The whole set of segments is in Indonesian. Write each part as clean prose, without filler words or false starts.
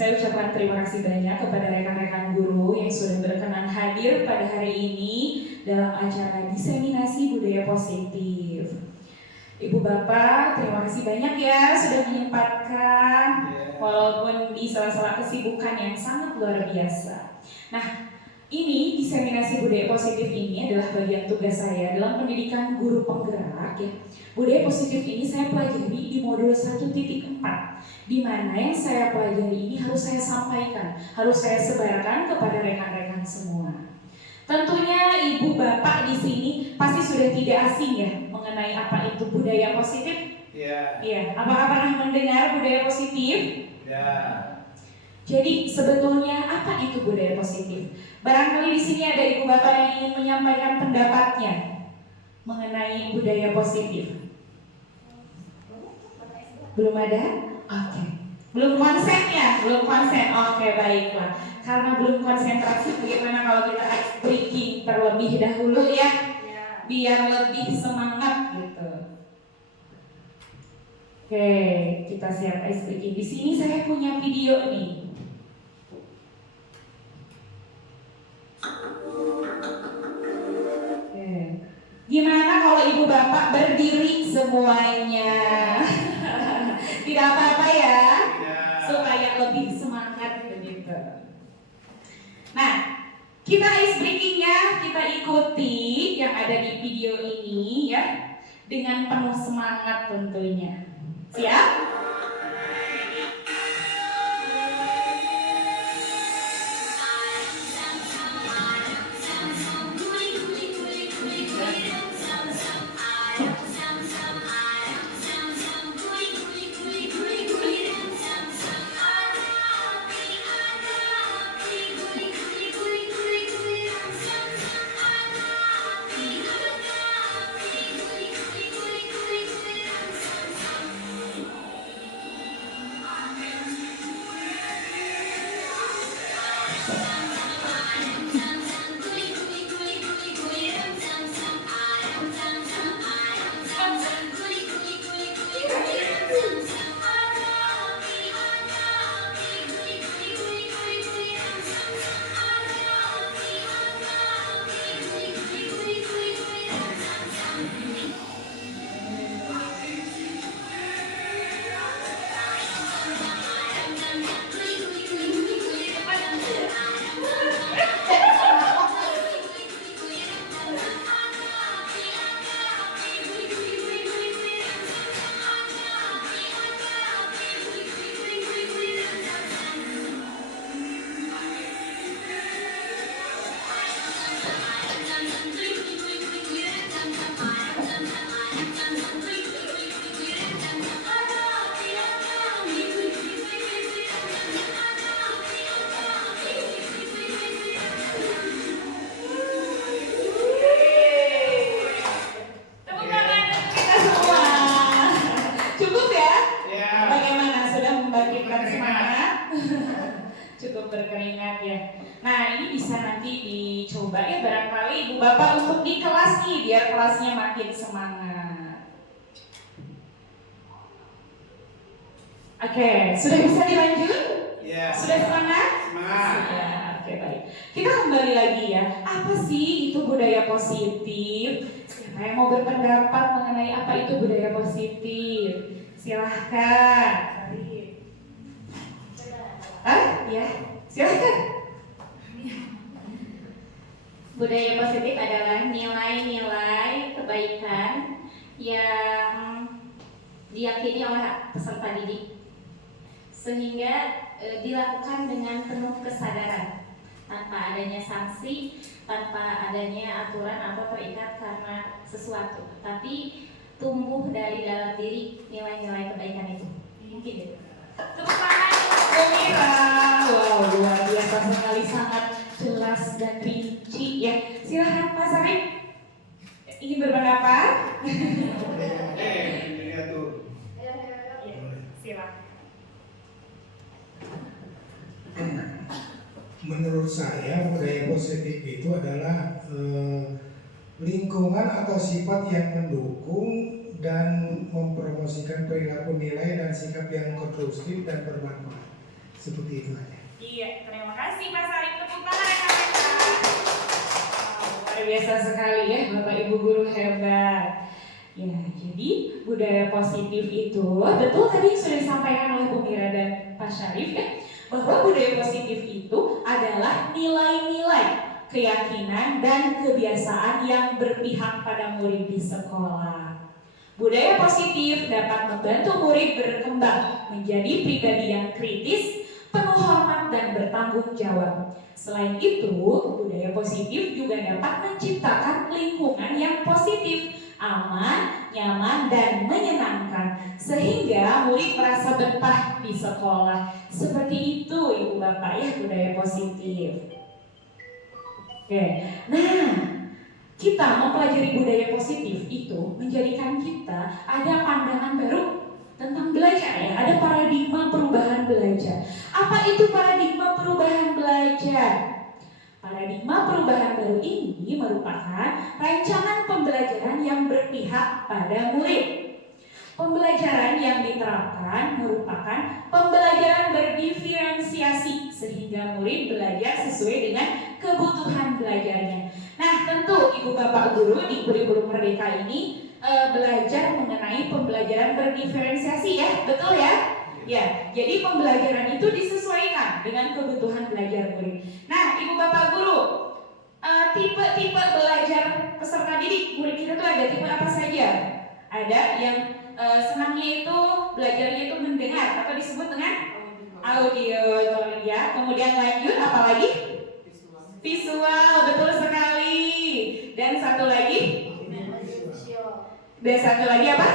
Saya ucapkan terima kasih banyak kepada rekan-rekan guru yang sudah berkenan hadir pada hari ini dalam acara diseminasi budaya positif. Ibu Bapak, terima kasih banyak ya sudah menyempatkan walaupun di sela-sela kesibukan yang sangat luar biasa. Nah, ini diseminasi budaya positif ini adalah bagian tugas saya dalam pendidikan guru penggerak ya. Budaya positif ini saya pelajari di modul 1.4, di mana yang saya pelajari ini harus saya sampaikan, harus saya sebarkan kepada rekan-rekan semua. Tentunya ibu bapak di sini pasti sudah tidak asing ya mengenai apa itu budaya positif. Iya. Apakah pernah mendengar budaya positif? Ya. Jadi sebetulnya apa itu budaya positif? Barangkali di sini ada ibu bapak yang ingin menyampaikan pendapatnya mengenai budaya positif. Belum ada? Oke. Belum konsen ya? Belum konsen. Oke, baiklah. Karena belum konsentrasi, bagaimana kalau kita ice breaking terlebih dahulu ya? Biar lebih semangat gitu. Oke, kita siap ice breaking. Di sini saya punya video nih. Oke. Gimana kalau ibu bapak berdiri semuanya? Tidak apa-apa ya, supaya lebih semangat begitu. Nah, kita ice breakingnya kita ikuti yang ada di video ini ya, dengan penuh semangat tentunya. Siap? Cukup berkeringat ya. Nah, ini bisa nanti dicoba ya barangkali ibu bapak untuk di kelas nih, biar kelasnya makin semangat. Oke, sudah bisa dilanjut? Ya. Sudah semangat? Semangat. Ya, oke baik. Kita kembali lagi ya. Apa sih itu budaya positif? Siapa yang mau berpendapat mengenai apa itu budaya positif? Silahkan. Ya, silahkan. Budaya positif adalah nilai-nilai kebaikan yang diyakini oleh peserta didik, sehingga dilakukan dengan penuh kesadaran, tanpa adanya sanksi, tanpa adanya aturan atau terikat karena sesuatu, tapi tumbuh dari dalam diri nilai-nilai kebaikan itu. Mungkin itu. Tepuk tangan Mira. Wow, luar biasa sekali, sangat jelas dan rinci ya. Silahkan Pak Sarif, ingin berpendapat? Lihat tuh. Silakan. Menurut saya budaya positif itu adalah lingkungan atau sifat yang mendukung dan mempromosikan perilaku nilai dan sikap yang konstruktif dan bermanfaat. Seperti itu aja. Iya, terima kasih Pak Sarif. Tepuk tangan rekan-rekan. Luar biasa sekali ya Bapak Ibu guru hebat. Ya, jadi budaya positif itu betul tadi sudah disampaikan oleh Bu Mira dan Pak Syarif ya, bahwa budaya positif itu adalah nilai-nilai, keyakinan dan kebiasaan yang berpihak pada murid di sekolah. Budaya positif dapat membantu murid berkembang menjadi pribadi yang kritis, penuh hormat dan bertanggung jawab. Selain itu, budaya positif juga dapat menciptakan lingkungan yang positif, aman, nyaman, dan menyenangkan, sehingga murid merasa betah di sekolah. Seperti itu Ibu Bapak ya, budaya positif. Oke, nah kita mempelajari budaya positif itu menjadikan kita ada pandangan baru tentang belajar ya, ada paradigma perubahan belajar. Apa itu paradigma perubahan belajar? Paradigma perubahan baru ini merupakan rancangan pembelajaran yang berpihak pada murid. Pembelajaran yang diterapkan merupakan pembelajaran berdiferensiasi sehingga murid belajar sesuai dengan kebutuhan belajarnya. Nah, tentu Ibu Bapak guru di kurikulum Merdeka ini belajar mengenai pembelajaran berdiferensiasi ya, betul ya? Ya, jadi pembelajaran itu disesuaikan dengan kebutuhan belajar murid. Nah, Ibu Bapak guru, tipe-tipe belajar peserta didik murid kita tuh ada tipe apa saja? Ada yang senangnya itu belajarnya itu mendengar atau disebut dengan auditoria. Kemudian lanjut apalagi? Visual, betul sekali. Dan satu lagi? Dan satu lagi apa?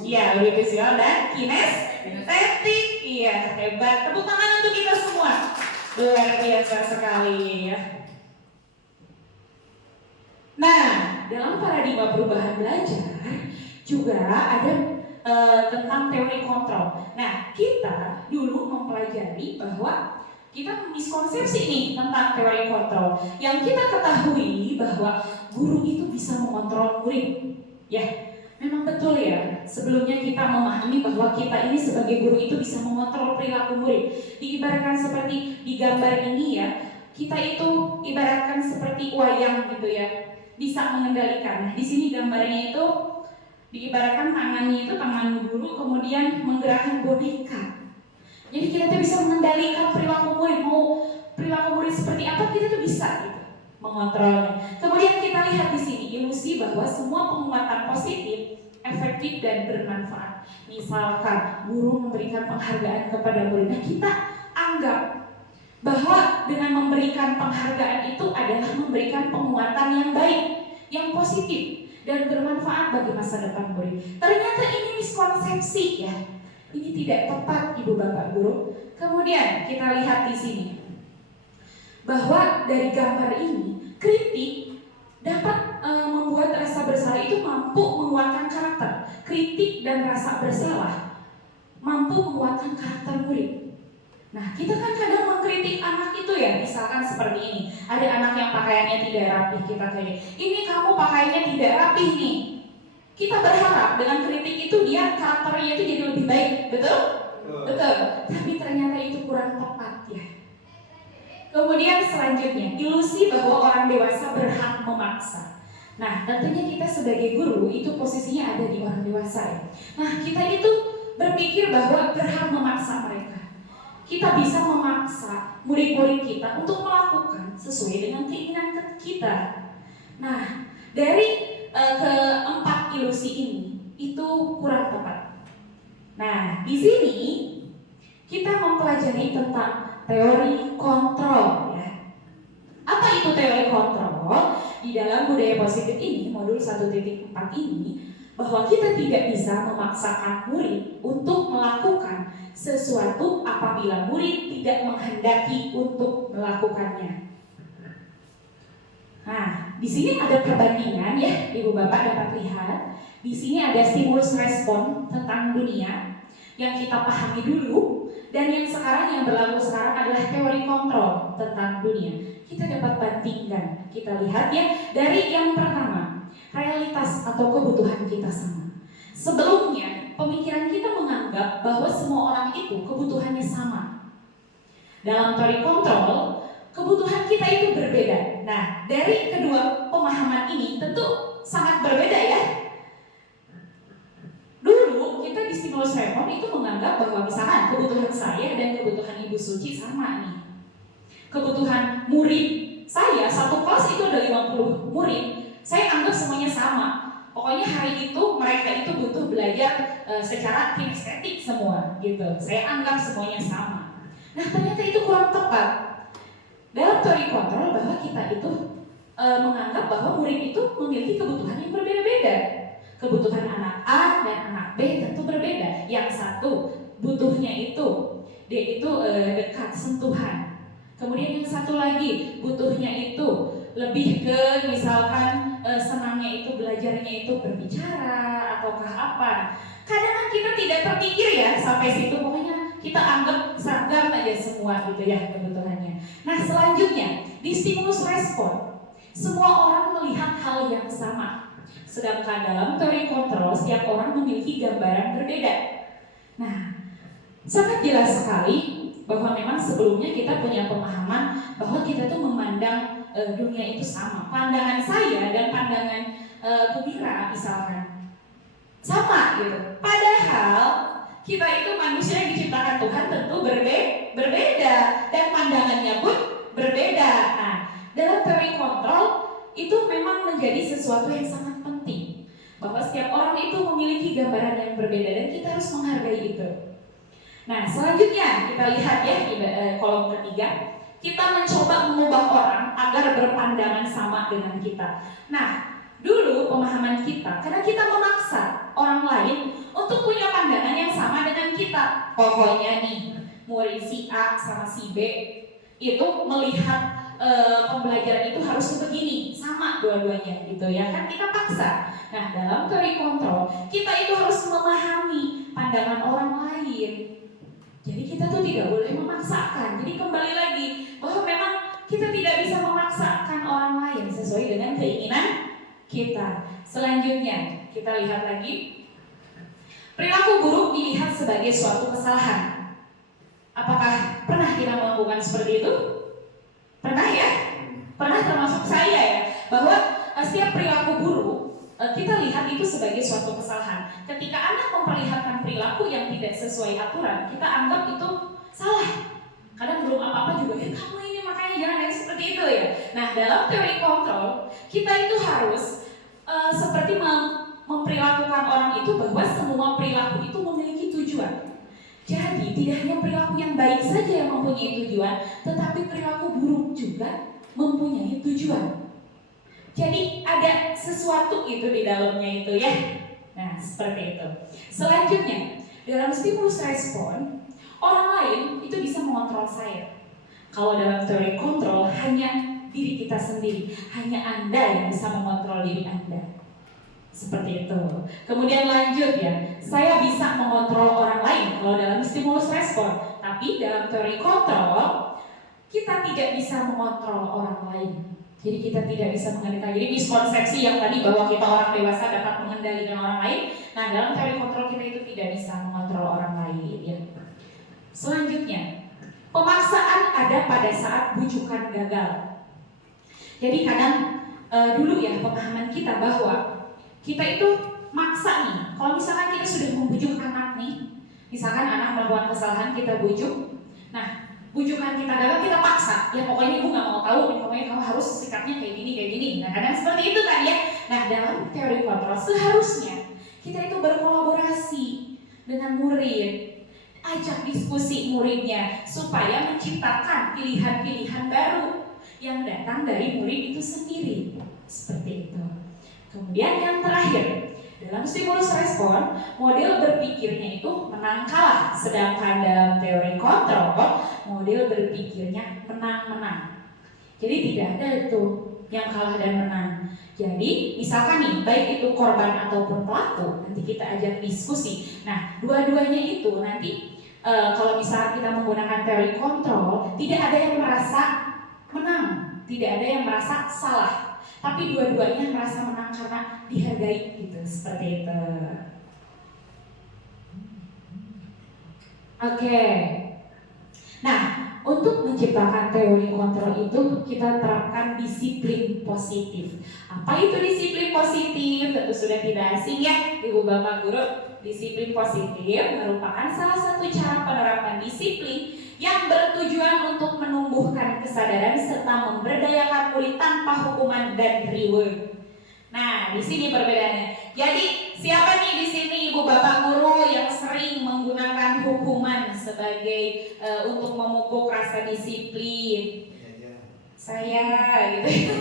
Iya, lebih visual dan kinestetik. Iya, hebat. Tepuk tangan untuk kita semua. Luar biasa sekali ya. Nah, dalam paradigma perubahan belajar juga ada tentang teori kontrol. Nah, kita dulu mempelajari bahwa kita miskonsepsi nih tentang teori kontrol. Yang kita ketahui bahwa guru itu bisa mengontrol murid. Ya, memang betul ya. Sebelumnya kita memahami bahwa kita ini sebagai guru itu bisa mengontrol perilaku murid. Diibaratkan seperti di gambar ini ya, kita itu ibaratkan seperti wayang gitu ya, bisa mengendalikan. Nah, di sini gambarnya itu diibaratkan tangannya itu tangan guru kemudian menggerakkan boneka. Jadi kita tuh bisa mengendalikan perilaku murid. Mau perilaku murid seperti apa kita tuh bisa gitu mengontrolnya. Kemudian kita lihat di sini ilusi bahwa semua penguatan positif efektif dan bermanfaat. Misalkan guru memberikan penghargaan kepada murid, nah kita anggap bahwa dengan memberikan penghargaan itu adalah memberikan penguatan yang baik, yang positif dan bermanfaat bagi masa depan murid. Ternyata ini miskonsepsi ya. Ini tidak tepat Ibu Bapak guru. Kemudian kita lihat di sini bahwa dari gambar ini kritik dapat membuat rasa bersalah itu mampu menguatkan karakter. Kritik dan rasa bersalah mampu menguatkan karakter murid. Nah, kita kan kadang mengkritik anak itu ya, misalkan seperti ini. Ada anak yang pakaiannya tidak rapih, kita kayak, ini kamu pakaiannya tidak rapih nih. Kita berharap dengan kritik itu dia karakternya itu jadi lebih baik, betul? Betul. Tapi ternyata itu kurang tepat ya. Kemudian selanjutnya, ilusi bahwa orang dewasa berhak memaksa. Nah, tentunya kita sebagai guru itu posisinya ada di orang dewasa ya. Nah, kita itu berpikir bahwa berhak memaksa mereka. Kita bisa memaksa murid-murid kita untuk melakukan sesuai dengan keinginan kita. Nah, dari keempat ilusi ini itu kurang tepat. Nah, di sini kita mempelajari tentang teori kontrol ya. Apa itu teori kontrol? Di dalam budaya positif ini, modul 1.4 ini, bahwa kita tidak bisa memaksakan murid untuk melakukan sesuatu apabila murid tidak menghendaki untuk melakukannya. Nah, di sini ada perbandingan ya, Ibu Bapak dapat lihat. Di sini ada stimulus respon tentang dunia yang kita pahami dulu, dan yang sekarang yang berlaku sekarang adalah teori kontrol tentang dunia. Kita dapat bandingkan, kita lihat ya dari yang pertama, realitas atau kebutuhan kita sama. Sebelumnya, pemikiran kita menganggap bahwa semua orang itu kebutuhannya sama. Dalam teori kontrol, kebutuhan kita itu berbeda. Nah, dari kedua pemahaman ini tentu sangat berbeda ya. Dulu kita di stimulus respon itu menganggap bahwa misalkan kebutuhan saya dan kebutuhan Ibu Suci sama nih. Kebutuhan murid saya, satu kelas itu ada 50 murid, saya anggap semuanya sama. Pokoknya hari itu mereka itu butuh belajar secara kinestetik semua gitu. Saya anggap semuanya sama. Nah, ternyata itu kurang tepat. Dalam teori kontrol bahwa kita itu menganggap bahwa murid itu memiliki kebutuhan yang berbeda-beda. Kebutuhan anak A dan anak B tentu berbeda. Yang satu butuhnya itu dia itu dekat sentuhan. Kemudian yang satu lagi butuhnya itu lebih ke misalkan senangnya itu belajarnya itu berbicara ataukah apa. Kadang kita tidak terpikir ya sampai situ, pokoknya kita anggap seragam aja semua gitu ya kebutuhannya. Nah, selanjutnya di stimulus respon semua orang melihat hal yang sama. Sedangkan dalam teori kontrol setiap orang memiliki gambaran berbeda. Nah, sangat jelas sekali bahwa memang sebelumnya kita punya pemahaman bahwa kita tuh memandang dunia itu sama. Pandangan saya dan pandangan Bu Mira misalkan sama gitu. Padahal kita itu manusia yang diciptakan Tuhan tentu berbeda dan pandangannya pun berbeda. Nah, dalam teori kontrol itu memang menjadi sesuatu yang sangat penting bahwa setiap orang itu memiliki gambaran yang berbeda dan kita harus menghargai itu. Nah, selanjutnya kita lihat ya di kolom ketiga, kita mencoba mengubah orang agar berpandangan sama dengan kita. Nah, dulu pemahaman kita, karena kita memaksa orang lain untuk punya pandangan yang sama dengan kita. Pokoknya nih, murid si A sama si B itu melihat pembelajaran itu harus begini, sama dua-duanya gitu ya kan, kita paksa. Nah, dalam teori kontrol kita itu harus memahami pandangan orang lain. Jadi kita tuh tidak boleh memaksakan. Jadi kembali lagi bahwa memang kita tidak bisa memaksakan orang lain sesuai dengan keinginan kita. Selanjutnya kita lihat lagi, perilaku buruk dilihat sebagai suatu kesalahan. Apakah pernah kita melakukan seperti itu? Pernah ya? Pernah, termasuk saya ya, bahwa setiap perilaku buruk kita lihat itu sebagai suatu kesalahan. Ketika anak memperlihatkan perilaku yang tidak sesuai aturan, kita anggap itu salah. Kadang belum apa-apa juga, ya kamu ini makanya jangan yang seperti itu ya. Nah, dalam teori kontrol, kita itu harus seperti memperlakukan orang itu bahwa semua perilaku itu memiliki tujuan. Jadi tidak hanya perilaku yang baik saja yang mempunyai tujuan, tetapi perilaku buruk juga mempunyai tujuan. Jadi ada sesuatu itu di dalamnya itu ya. Nah, seperti itu. Selanjutnya, dalam stimulus respon, orang lain itu bisa mengontrol saya. Kalau dalam teori kontrol, hanya diri kita sendiri, hanya Anda yang bisa mengontrol diri Anda. Seperti itu. Kemudian lanjut ya, saya bisa mengontrol orang lain kalau dalam stimulus respon. Tapi dalam teori kontrol, kita tidak bisa mengontrol orang lain. Jadi kita tidak bisa mengendalikan. Jadi miskonsepsi yang tadi bahwa kita orang dewasa dapat mengendalikan orang lain. Nah, dalam teori kontrol kita itu tidak bisa mengontrol orang lain ya. Selanjutnya, pemaksaan ada pada saat bujukan gagal. Jadi kadang dulu ya pemahaman kita bahwa kita itu maksa nih. Kalau misalkan kita sudah membujuk anak nih, misalkan anak melakukan kesalahan, kita bujuk. Nah, bujukan kita gagal, kita paksa. Ya pokoknya ibu nggak mau tahu, pokoknya kamu harus sikapnya kayak gini. Nah, kadang seperti itu kan ya. Nah, dalam teori kontrol seharusnya kita itu berkolaborasi dengan murid, ajak diskusi muridnya supaya menciptakan pilihan-pilihan baru yang datang dari murid itu sendiri. Seperti itu. Kemudian yang terakhir, dalam stimulus respon, model berpikirnya itu menang kalah. Sedangkan dalam teori kontrol, model berpikirnya menang-menang. Jadi tidak ada itu yang kalah dan menang. Jadi misalkan nih, baik itu korban ataupun pelaku, nanti kita ajak diskusi. Nah, dua-duanya itu nanti kalau misalnya kita menggunakan teori kontrol, tidak ada yang merasa menang, tidak ada yang merasa salah. Tapi dua-duanya merasa menang karena dihargai gitu, seperti itu. Oke. Nah, untuk menciptakan teori kontrol itu kita terapkan disiplin positif. Apa itu disiplin positif? Tentu sudah tidak asing ya, Ibu Bapak Guru. Disiplin positif merupakan salah satu cara penerapan disiplin yang bertujuan untuk menumbuhkan kesadaran serta memberdayakan murid tanpa hukuman dan reward. Nah, di sini perbedaannya. Jadi, siapa nih di sini Ibu Bapak Guru yang sering menggunakan hukuman sebagai untuk memupuk rasa disiplin? Saya gitu.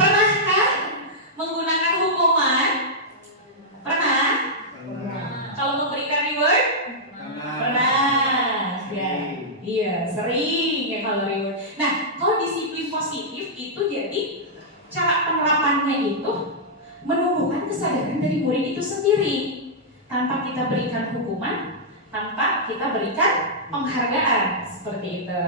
Pernahkah menggunakan hukuman? Pernah? Kalau memberikan reward? Pernah. Ya, iya, sering ya kalau reward. Nah, kalau disiplin positif itu jadi cara penerapannya itu menumbuhkan kesadaran dari murid itu sendiri tanpa kita berikan hukuman, tanpa kita berikan penghargaan seperti itu.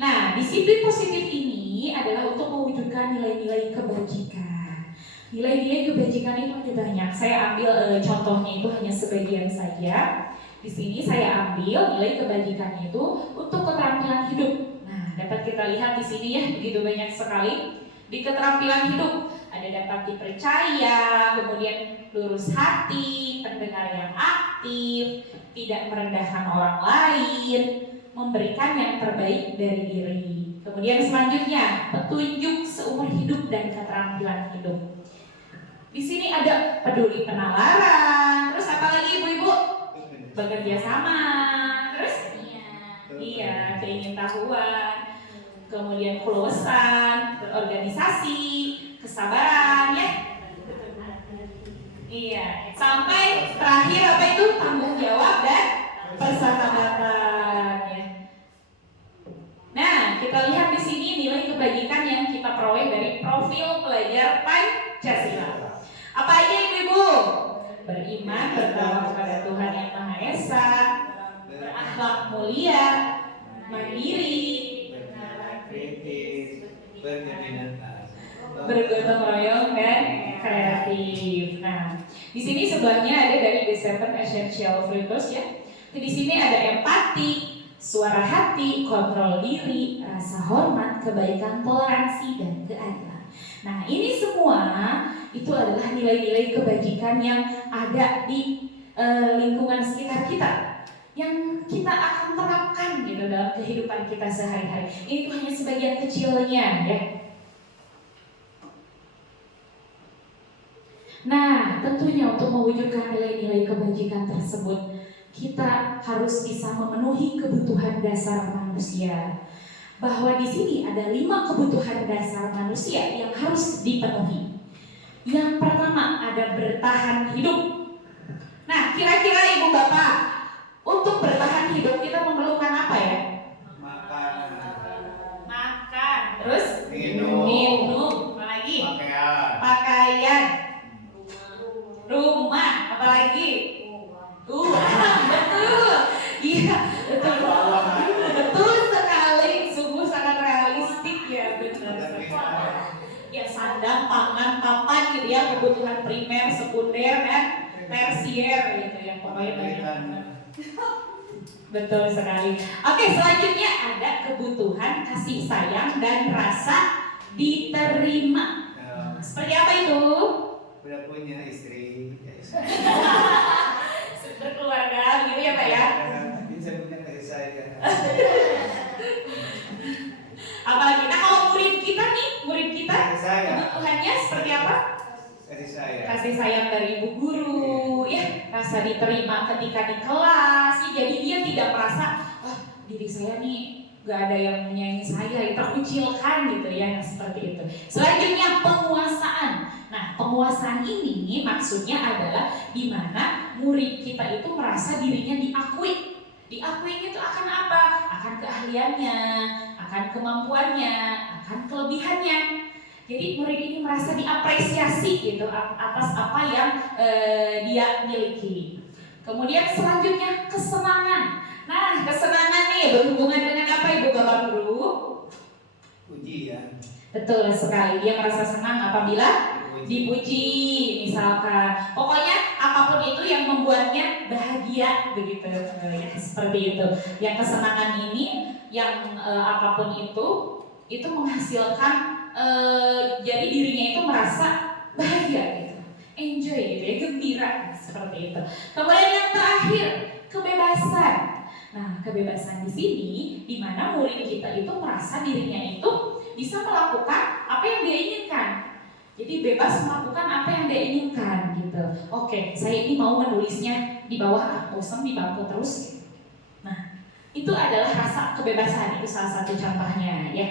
Nah, disiplin positif ini adalah untuk mewujudkan nilai-nilai kebajikan. Nilai-nilai kebajikan itu ada banyak. Saya ambil contohnya itu hanya sebagian saja. Di sini saya ambil nilai kebajikan itu untuk keterampilan hidup. Dapat kita lihat di sini ya, begitu banyak sekali. Di keterampilan hidup ada dapat dipercaya, kemudian lurus hati, pendengar yang aktif, tidak merendahkan orang lain, memberikan yang terbaik dari diri. Kemudian selanjutnya petunjuk seumur hidup dan keterampilan hidup. Di sini ada peduli penalaran, terus apa lagi ibu-ibu? Bekerja sama, terus iya, keingintahuan, kemudian kelulusan, berorganisasi, kesabaran ya. Iya, sampai terakhir apa itu? Tanggung jawab dan persahabatan ya. Nah, kita lihat di sini nilai kebajikan yang kita peroleh dari profil pelajar Pancasila. Apa aja ibu-ibu? Beriman, bertawakal kepada Tuhan Yang Maha Esa, berakhlak mulia, mandiri, kritis, bergotong royong dan kreatif. Nah, di sini sebelahnya ada dari The Seven Essential Virtues ya. Di sini ada empati, suara hati, kontrol diri, rasa hormat, kebaikan, toleransi, dan keadilan. Nah, ini semua itu adalah nilai-nilai kebajikan yang ada di lingkungan sekitar kita, yang kita akan terapkan gitu dalam kehidupan kita sehari-hari. Ini tuh hanya sebagian kecilnya ya. Nah, tentunya untuk mewujudkan nilai-nilai kebajikan tersebut, kita harus bisa memenuhi kebutuhan dasar manusia. Bahwa di sini ada 5 kebutuhan dasar manusia yang harus dipenuhi. Yang pertama ada bertahan hidup. Nah, kira-kira ibu bapak, untuk bertahan hidup kita memerlukan apa ya? Makan. Terus? Minum. Apa lagi? Pakaian. Rumah. Apa lagi? Betul. Iya, betul. Betul sekali. Sungguh sangat realistik ya, benar. Ya, sandang, pangan, papan gitu ya, kebutuhan primer, sekunder, dan tersier gitu ya, pokoknya banyak. Betul sekali. Oke, selanjutnya ada kebutuhan kasih sayang dan rasa diterima. Seperti apa itu? Udah punya istri. Berkeluarga gitu ya Pak ya? Ini saya punya kasih sayang. Apalagi, nah kalau murid kita nih, kebutuhannya seperti apa? Kasih sayang. Kasih sayang dari ibu guru, ya, rasa diterima ketika di kelas. Jadi dia tidak merasa, diri saya nih gak ada yang menyayangi saya, terkucilkan gitu ya, seperti itu. Selanjutnya penguasaan. Nah, penguasaan ini maksudnya adalah di mana murid kita itu merasa dirinya diakui. Diakui itu akan apa? Akan keahliannya, akan kemampuannya, akan kelebihannya. Jadi murid ini merasa diapresiasi gitu atas apa yang dia miliki. Kemudian selanjutnya kesenangan. Nah, kesenangan nih berhubungan dengan apa ibu bapak guru? Ujian. Betul sekali. Dia merasa senang apabila dipuji, misalkan. Pokoknya apapun itu yang membuatnya bahagia begitu ya, seperti itu. Yang kesenangan ini yang apapun itu menghasilkan jadi dirinya itu merasa bahagia gitu, enjoy gitu ya, gembira seperti itu. Kemudian yang terakhir, kebebasan. Nah, kebebasan di sini di mana murid kita itu merasa dirinya itu bisa melakukan apa yang dia inginkan. Jadi bebas melakukan apa yang dia inginkan gitu. Oke, saya ini mau menulisnya di bawah, bosan di bangku terus gitu. Nah, itu adalah rasa kebebasan, itu salah satu contohnya ya.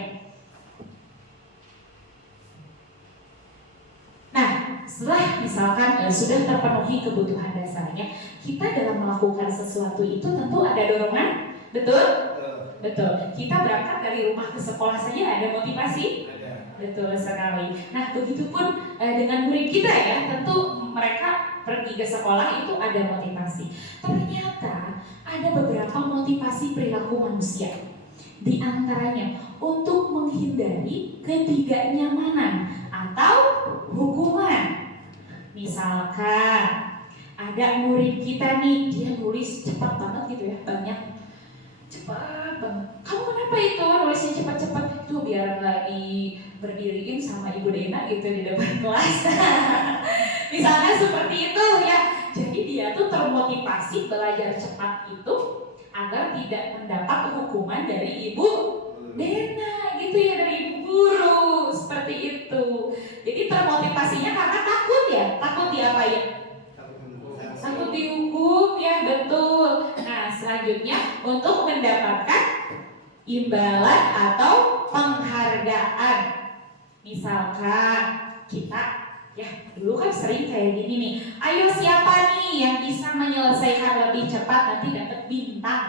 Nah, setelah misalkan sudah terpenuhi kebutuhan dasarnya, kita dalam melakukan sesuatu itu tentu ada dorongan, betul? Betul. Kita berangkat dari rumah ke sekolah saja ada motivasi? Ada. Betul sekali. Nah, begitupun dengan murid kita ya, tentu mereka pergi ke sekolah itu ada motivasi. Ternyata ada beberapa motivasi perilaku manusia. Di antaranya untuk menghindari ketidaknyamanan atau hukuman. Misalkan ada murid kita nih, dia nulis cepat banget gitu ya, banyak cepat banget. Kamu kenapa itu nulisnya cepat-cepat? Itu biar nggak berdiriin sama Ibu Dena gitu di depan kelas. Misalnya seperti itu ya. Jadi dia tuh termotivasi belajar cepat itu agar tidak mendapat hukuman dari Ibu Dena gitu ya, dari Ibu Guru, seperti itu. Jadi termotivasinya karena takut ya, takut diapain? Takut dihukum ya, betul. Nah, selanjutnya untuk mendapatkan imbalan atau penghargaan. Misalkan kita ya dulu kan sering kayak gini nih, ayo siapa nih yang bisa menyelesaikan lebih cepat nanti dapat bintang.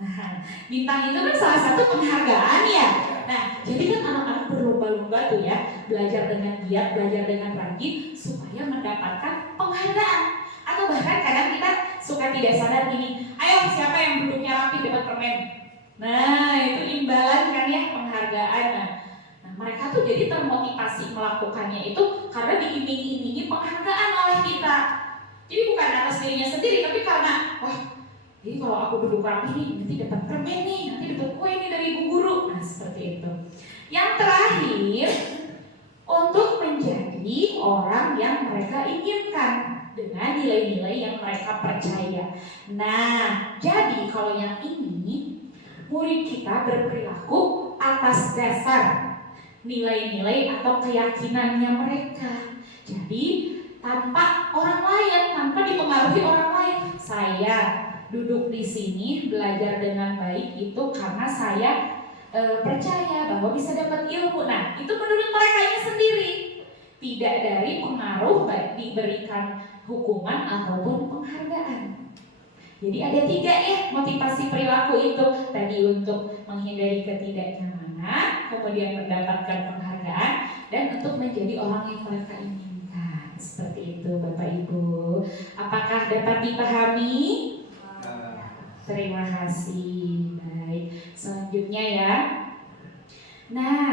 Nah, bintang itu kan salah satu penghargaan ya. Nah, jadi kan anak-anak berlomba-lomba tuh ya, belajar dengan giat, belajar dengan rajin supaya mendapatkan penghargaan. Atau bahkan kadang kita suka tidak sadar gini, ayo siapa yang duduknya rapi dapat permen. Nah, itu imbalan kan ya, penghargaan. Nah, mereka tuh jadi termotivasi melakukannya itu karena diiming-imingi penghargaan oleh kita. Jadi bukan atas dirinya sendiri, tapi karena wah, jadi kalau aku duduk rapi nih, nanti dapat permen nih, nanti dapat kue nih dari Ibu Guru. Nah, seperti itu. Yang terakhir, untuk menjadi orang yang mereka inginkan dengan nilai-nilai yang mereka percaya. Nah, jadi kalau yang ini, murid kita berperilaku atas dasar nilai-nilai atau keyakinannya mereka. Jadi tanpa orang lain, tanpa dipengaruhi orang lain. Saya duduk di sini belajar dengan baik itu karena saya percaya bahwa bisa dapat ilmu. Nah, itu menurut mereka sendiri, tidak dari pengaruh baik diberikan hukuman ataupun penghargaan. Jadi ada 3 ya motivasi perilaku itu. Tadi untuk menghindari ketidaknyamanan, kemudian mendapatkan penghargaan, dan untuk menjadi orang yang mereka inginkan. Seperti itu Bapak Ibu. Apakah dapat dipahami? Terima kasih. Baik, selanjutnya ya. Nah,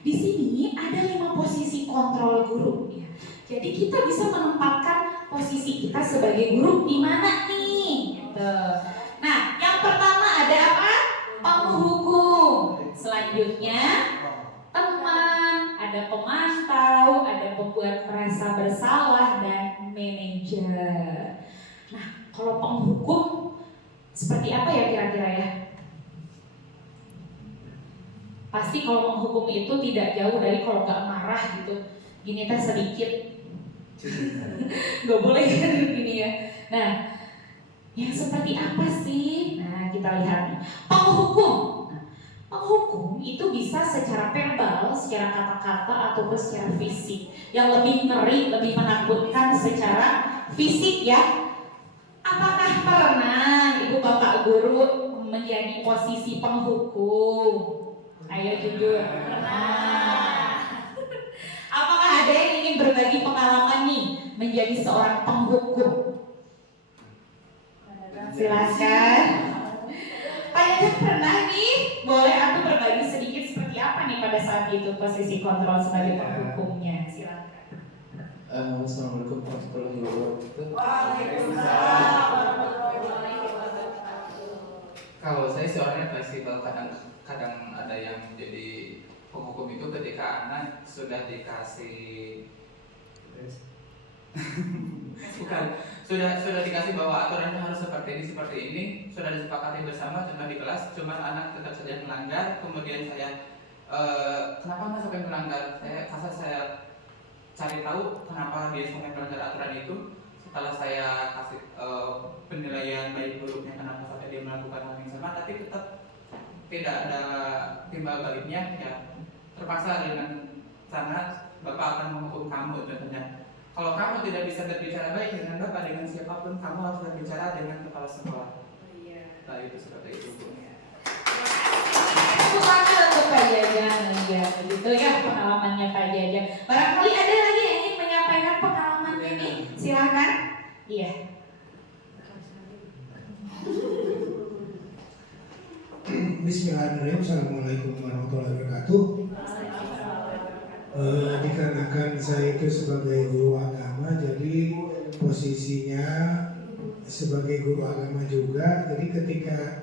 di sini ada 5 posisi kontrol guru ya. Jadi kita bisa menempatkan posisi kita sebagai guru di mana nih? Gitu. Nah, yang pertama ada apa? Penghukum. Selanjutnya teman, ada pemantau, ada pembuat merasa bersalah, dan manajer. Nah, kalau penghukum seperti apa ya kira-kira ya? Pasti kalau menghukum itu tidak jauh dari kalau nggak marah gitu, gini teh sedikit, nggak boleh kan gini ya. Nah, yang seperti apa sih? Nah, kita lihat nih. Penghukum. Penghukum itu bisa secara verbal, secara kata-kata, ataupun secara fisik. Yang lebih ngeri, lebih menakutkan secara fisik ya. Apakah pernah Ibu Bapak Guru menjadi posisi penghukum? Ayo jujur. Pernah. Apakah ada yang ingin berbagi pengalaman nih menjadi seorang penghukum? Silakan. Pak Yajat pernah nih, boleh aku berbagi sedikit seperti apa nih pada saat itu posisi kontrol sebagai penghukumnya? Silakan. Assalamualaikum warahmatullahi wabarakatuh. Kalau saya sih orangnya fleksibel, kadang ada yang jadi penghukum itu ketika anak sudah dikasih bukan sudah dikasih bahwa aturannya harus seperti ini sudah disepakati bersama contoh di kelas, cuman anak tetap saja melanggar, kemudian saya kenapa anak sampai melanggar, saya cari tahu kenapa dia sampai melanggar aturan itu. Setelah saya kasih penilaian baik buruknya kenapa sampai dia melakukan hal yang sama, tapi tetap tidak ada timbal baliknya, ya terpaksa dengan sangat Bapak akan menghukum kamu contohnya. Kalau kamu tidak bisa berbicara baik dengan Bapak, dengan siapapun, kamu harus berbicara dengan kepala sekolah. Nah itu seperti itu. Tepuk tangan untuk Pak Jajan, ya begitu ya pengalamannya Pak Jajan. Barangkali ada lagi yang ingin menyampaikan pengalamannya nih, silakan. Iya. Bismillahirrahmanirrahim. Assalamualaikum warahmatullahi wabarakatuh. Dikarenakan saya itu sebagai guru agama, jadi posisinya sebagai guru agama juga. Jadi ketika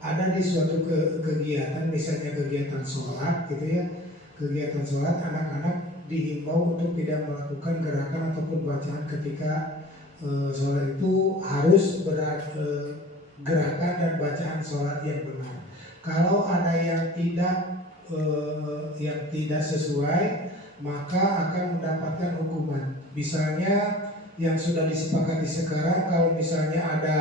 ada di suatu kegiatan, misalnya kegiatan sholat gitu ya, kegiatan sholat, anak-anak dihimbau untuk tidak melakukan gerakan ataupun bacaan ketika sholat. Itu harus gerakan dan bacaan sholat yang benar. Kalau ada yang tidak sesuai, maka akan mendapatkan hukuman. Misalnya yang sudah disepakati sekarang, kalau misalnya ada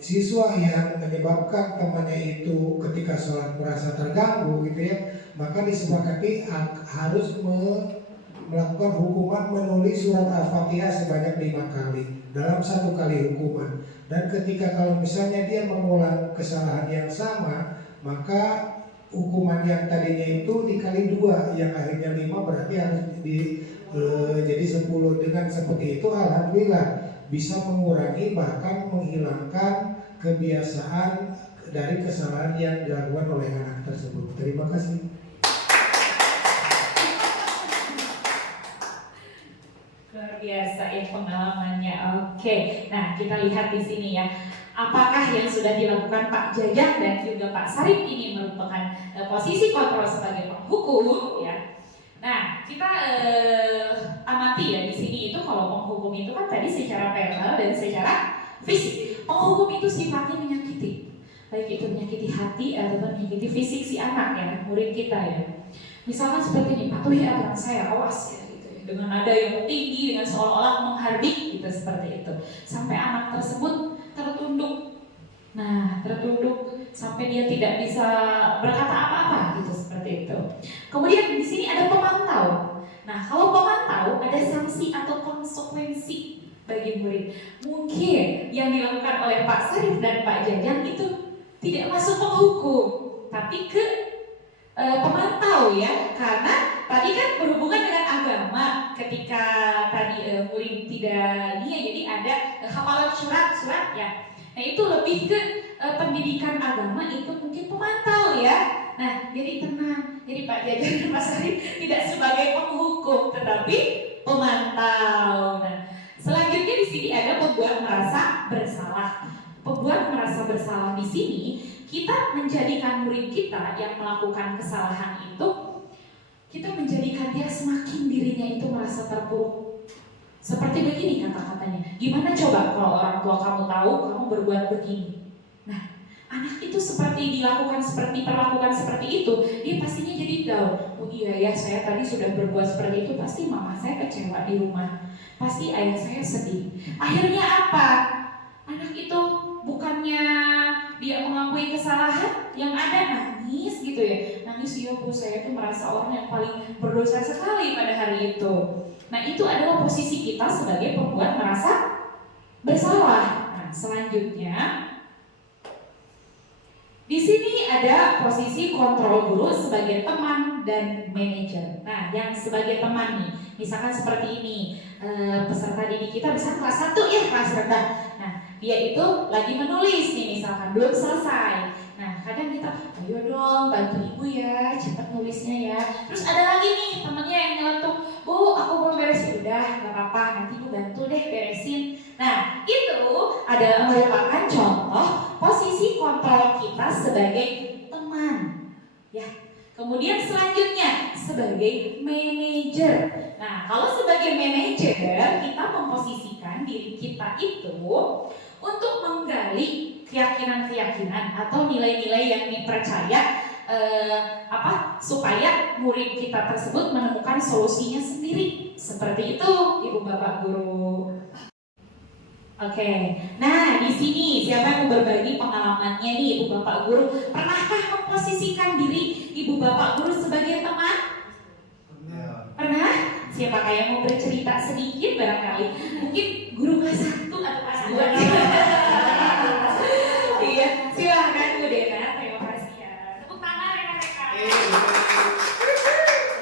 siswa yang menyebabkan temannya itu ketika sholat merasa terganggu gitu ya, maka disepakati harus melakukan hukuman menulis surat Al-Fatihah sebanyak 5 kali dalam 1 kali hukuman. Dan ketika kalau misalnya dia mengulang kesalahan yang sama, maka hukuman yang tadinya itu dikali 2, yang akhirnya 5 berarti harus jadi 10. Dengan seperti itu alhamdulillah bisa mengurangi bahkan menghilangkan kebiasaan dari kesalahan yang dilakukan oleh anak tersebut. Terima kasih. Luar biasa ya pengalamannya. Oke, nah kita lihat di sini ya. Apakah yang sudah dilakukan Pak Jajang dan juga Pak Sarip ini merupakan posisi kontrol sebagai penghukum ya? Nah, kita amati ya di sini itu kalau penghukum itu kan tadi secara verbal dan secara fisik. Penghukum itu sifatnya menyakiti, baik itu menyakiti hati ataupun menyakiti fisik si anak ya, murid kita ya. Misalkan seperti ini, patuhi aturan saya, awas ya, gitu ya. Dengan nada yang tinggi, dengan seolah-olah menghardik gitu seperti itu, sampai anak tersebut tertunduk. Nah, tertunduk sampai dia tidak bisa berkata apa-apa gitu seperti itu. Kemudian di sini ada pemantau. Nah, kalau pemantau ada sanksi atau konsekuensi bagi murid. Mungkin yang dilakukan oleh Pak Sarif dan Pak Jajan itu tidak masuk penghukum, tapi ke pemantau ya, karena tadi kan berhubungan dengan agama. Ketika tadi murid tidak dia, jadi ada hafalan surat ya. Nah itu lebih ke pendidikan agama, itu mungkin pemantau ya. Nah jadi tenang, jadi Pak Jajan dan Pak Sarif tidak sebagai penghukum, tetapi pemantau. Nah selanjutnya di sini ada pembuat merasa bersalah. Pembuat merasa bersalah di sini, kita menjadikan murid kita yang melakukan kesalahan itu, kita menjadikan dia semakin dirinya itu merasa terpuruk. Seperti begini kata-katanya, gimana coba kalau orang tua kamu tahu kamu berbuat begini? Nah, anak itu seperti diperlakukan seperti itu, dia pastinya jadi down. Oh iya ya, saya tadi sudah berbuat seperti itu, pasti mama saya kecewa di rumah, pasti ayah saya sedih. Akhirnya apa? Anak itu bukannya dia mengakui kesalahan, yang ada nangis gitu ya, nangis ya bu, saya tuh merasa orang yang paling berdosa sekali pada hari itu. Nah itu adalah posisi kita sebagai pembuat merasa bersalah. Nah selanjutnya di sini ada posisi kontrol guru sebagai teman dan manajer. Nah yang sebagai teman nih, misalkan seperti ini, peserta didik kita bisa kelas 1 ya, kelas rendah. Nah dia itu lagi menulis nih misalkan belum selesai. Nah kadang kita, ayo dong bantu ibu ya, cepat nulisnya ya. Terus ada lagi nih temennya yang nyeletuk, Bu, aku belum beresin. Udah, gak apa-apa, nanti Bu bantu deh beresin. Nah, itu adalah merupakan contoh posisi kontrol kita sebagai teman. Ya. Kemudian selanjutnya sebagai manajer. Nah, kalau sebagai manajer kita memposisikan diri kita itu untuk menggali keyakinan-keyakinan atau nilai-nilai yang dipercaya supaya murid kita tersebut menemukan solusinya sendiri. Seperti itu, Ibu Bapak Guru. Oke, nah di sini siapa yang mau berbagi pengalamannya nih Ibu Bapak Guru? Pernahkah memposisikan diri Ibu Bapak Guru sebagai teman? Pernah? Siapakah yang mau bercerita sedikit barangkali? Mungkin guru kelas 1 atau kelas 2? Iya, silahkan Bu Dena, terima kasih ya. Tepuk tangan rekan-rekan.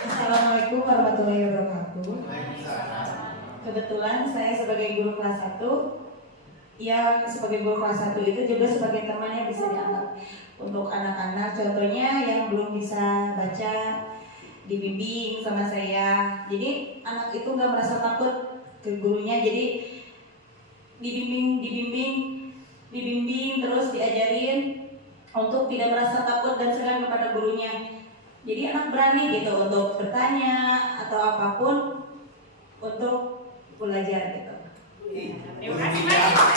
Assalamualaikum warahmatullahi wabarakatuh. Waalaikumsalam. Kebetulan saya sebagai guru kelas 1, ya sebagai guru kelas 1 itu juga sebagai temannya bisa dianggap untuk anak-anak. Contohnya yang belum bisa baca dibimbing sama saya. Jadi anak itu nggak merasa takut ke gurunya. Jadi dibimbing terus diajarin untuk tidak merasa takut dan segan kepada gurunya. Jadi anak berani gitu untuk bertanya atau apapun untuk belajar gitu. Terima kasih banyak.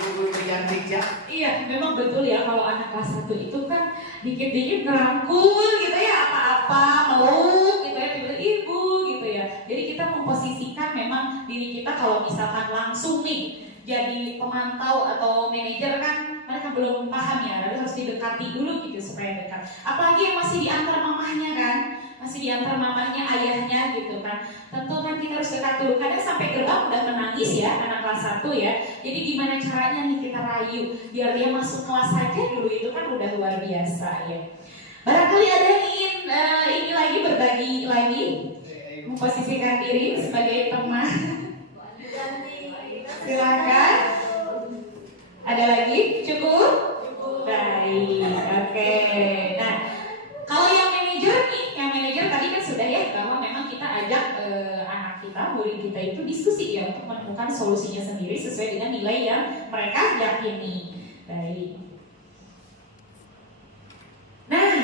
Ibu-ibu cantik ya. Iya, memang betul ya kalau anak kelas 1 itu kan dikit-dikit ngerangkul gitu ya, apa-apa meluk gitu ya, tiba-tiba ibu gitu ya. Jadi kita memposisikan memang diri kita kalau misalkan langsung nih jadi pemantau atau manajer kan mereka belum paham ya, harus didekati dulu gitu supaya dekat. Apalagi yang masih diantar mamahnya kan, masih diantar mamahnya, ayahnya gitu kan. Tentu kan kita harus dekat dulu. Kadang sampai gerbang udah menangis ya anak kelas 1 ya. Jadi gimana caranya nih kita rayu biar dia masuk kelas saja dulu, itu kan udah luar biasa ya. Barangkali ada yang ingin ini lagi berbagi lagi, memposisikan diri sebagai teman. Silakan. Ada lagi? Cukup? Baik. Oke. Nah, kalau yang manajer nih, yang manajer tadi kan sudah ya bahwa memang kita ajak anak kita, murid kita itu diskusi ya untuk menemukan solusinya sendiri sesuai dengan nilai yang mereka yakini. Baik. Nah,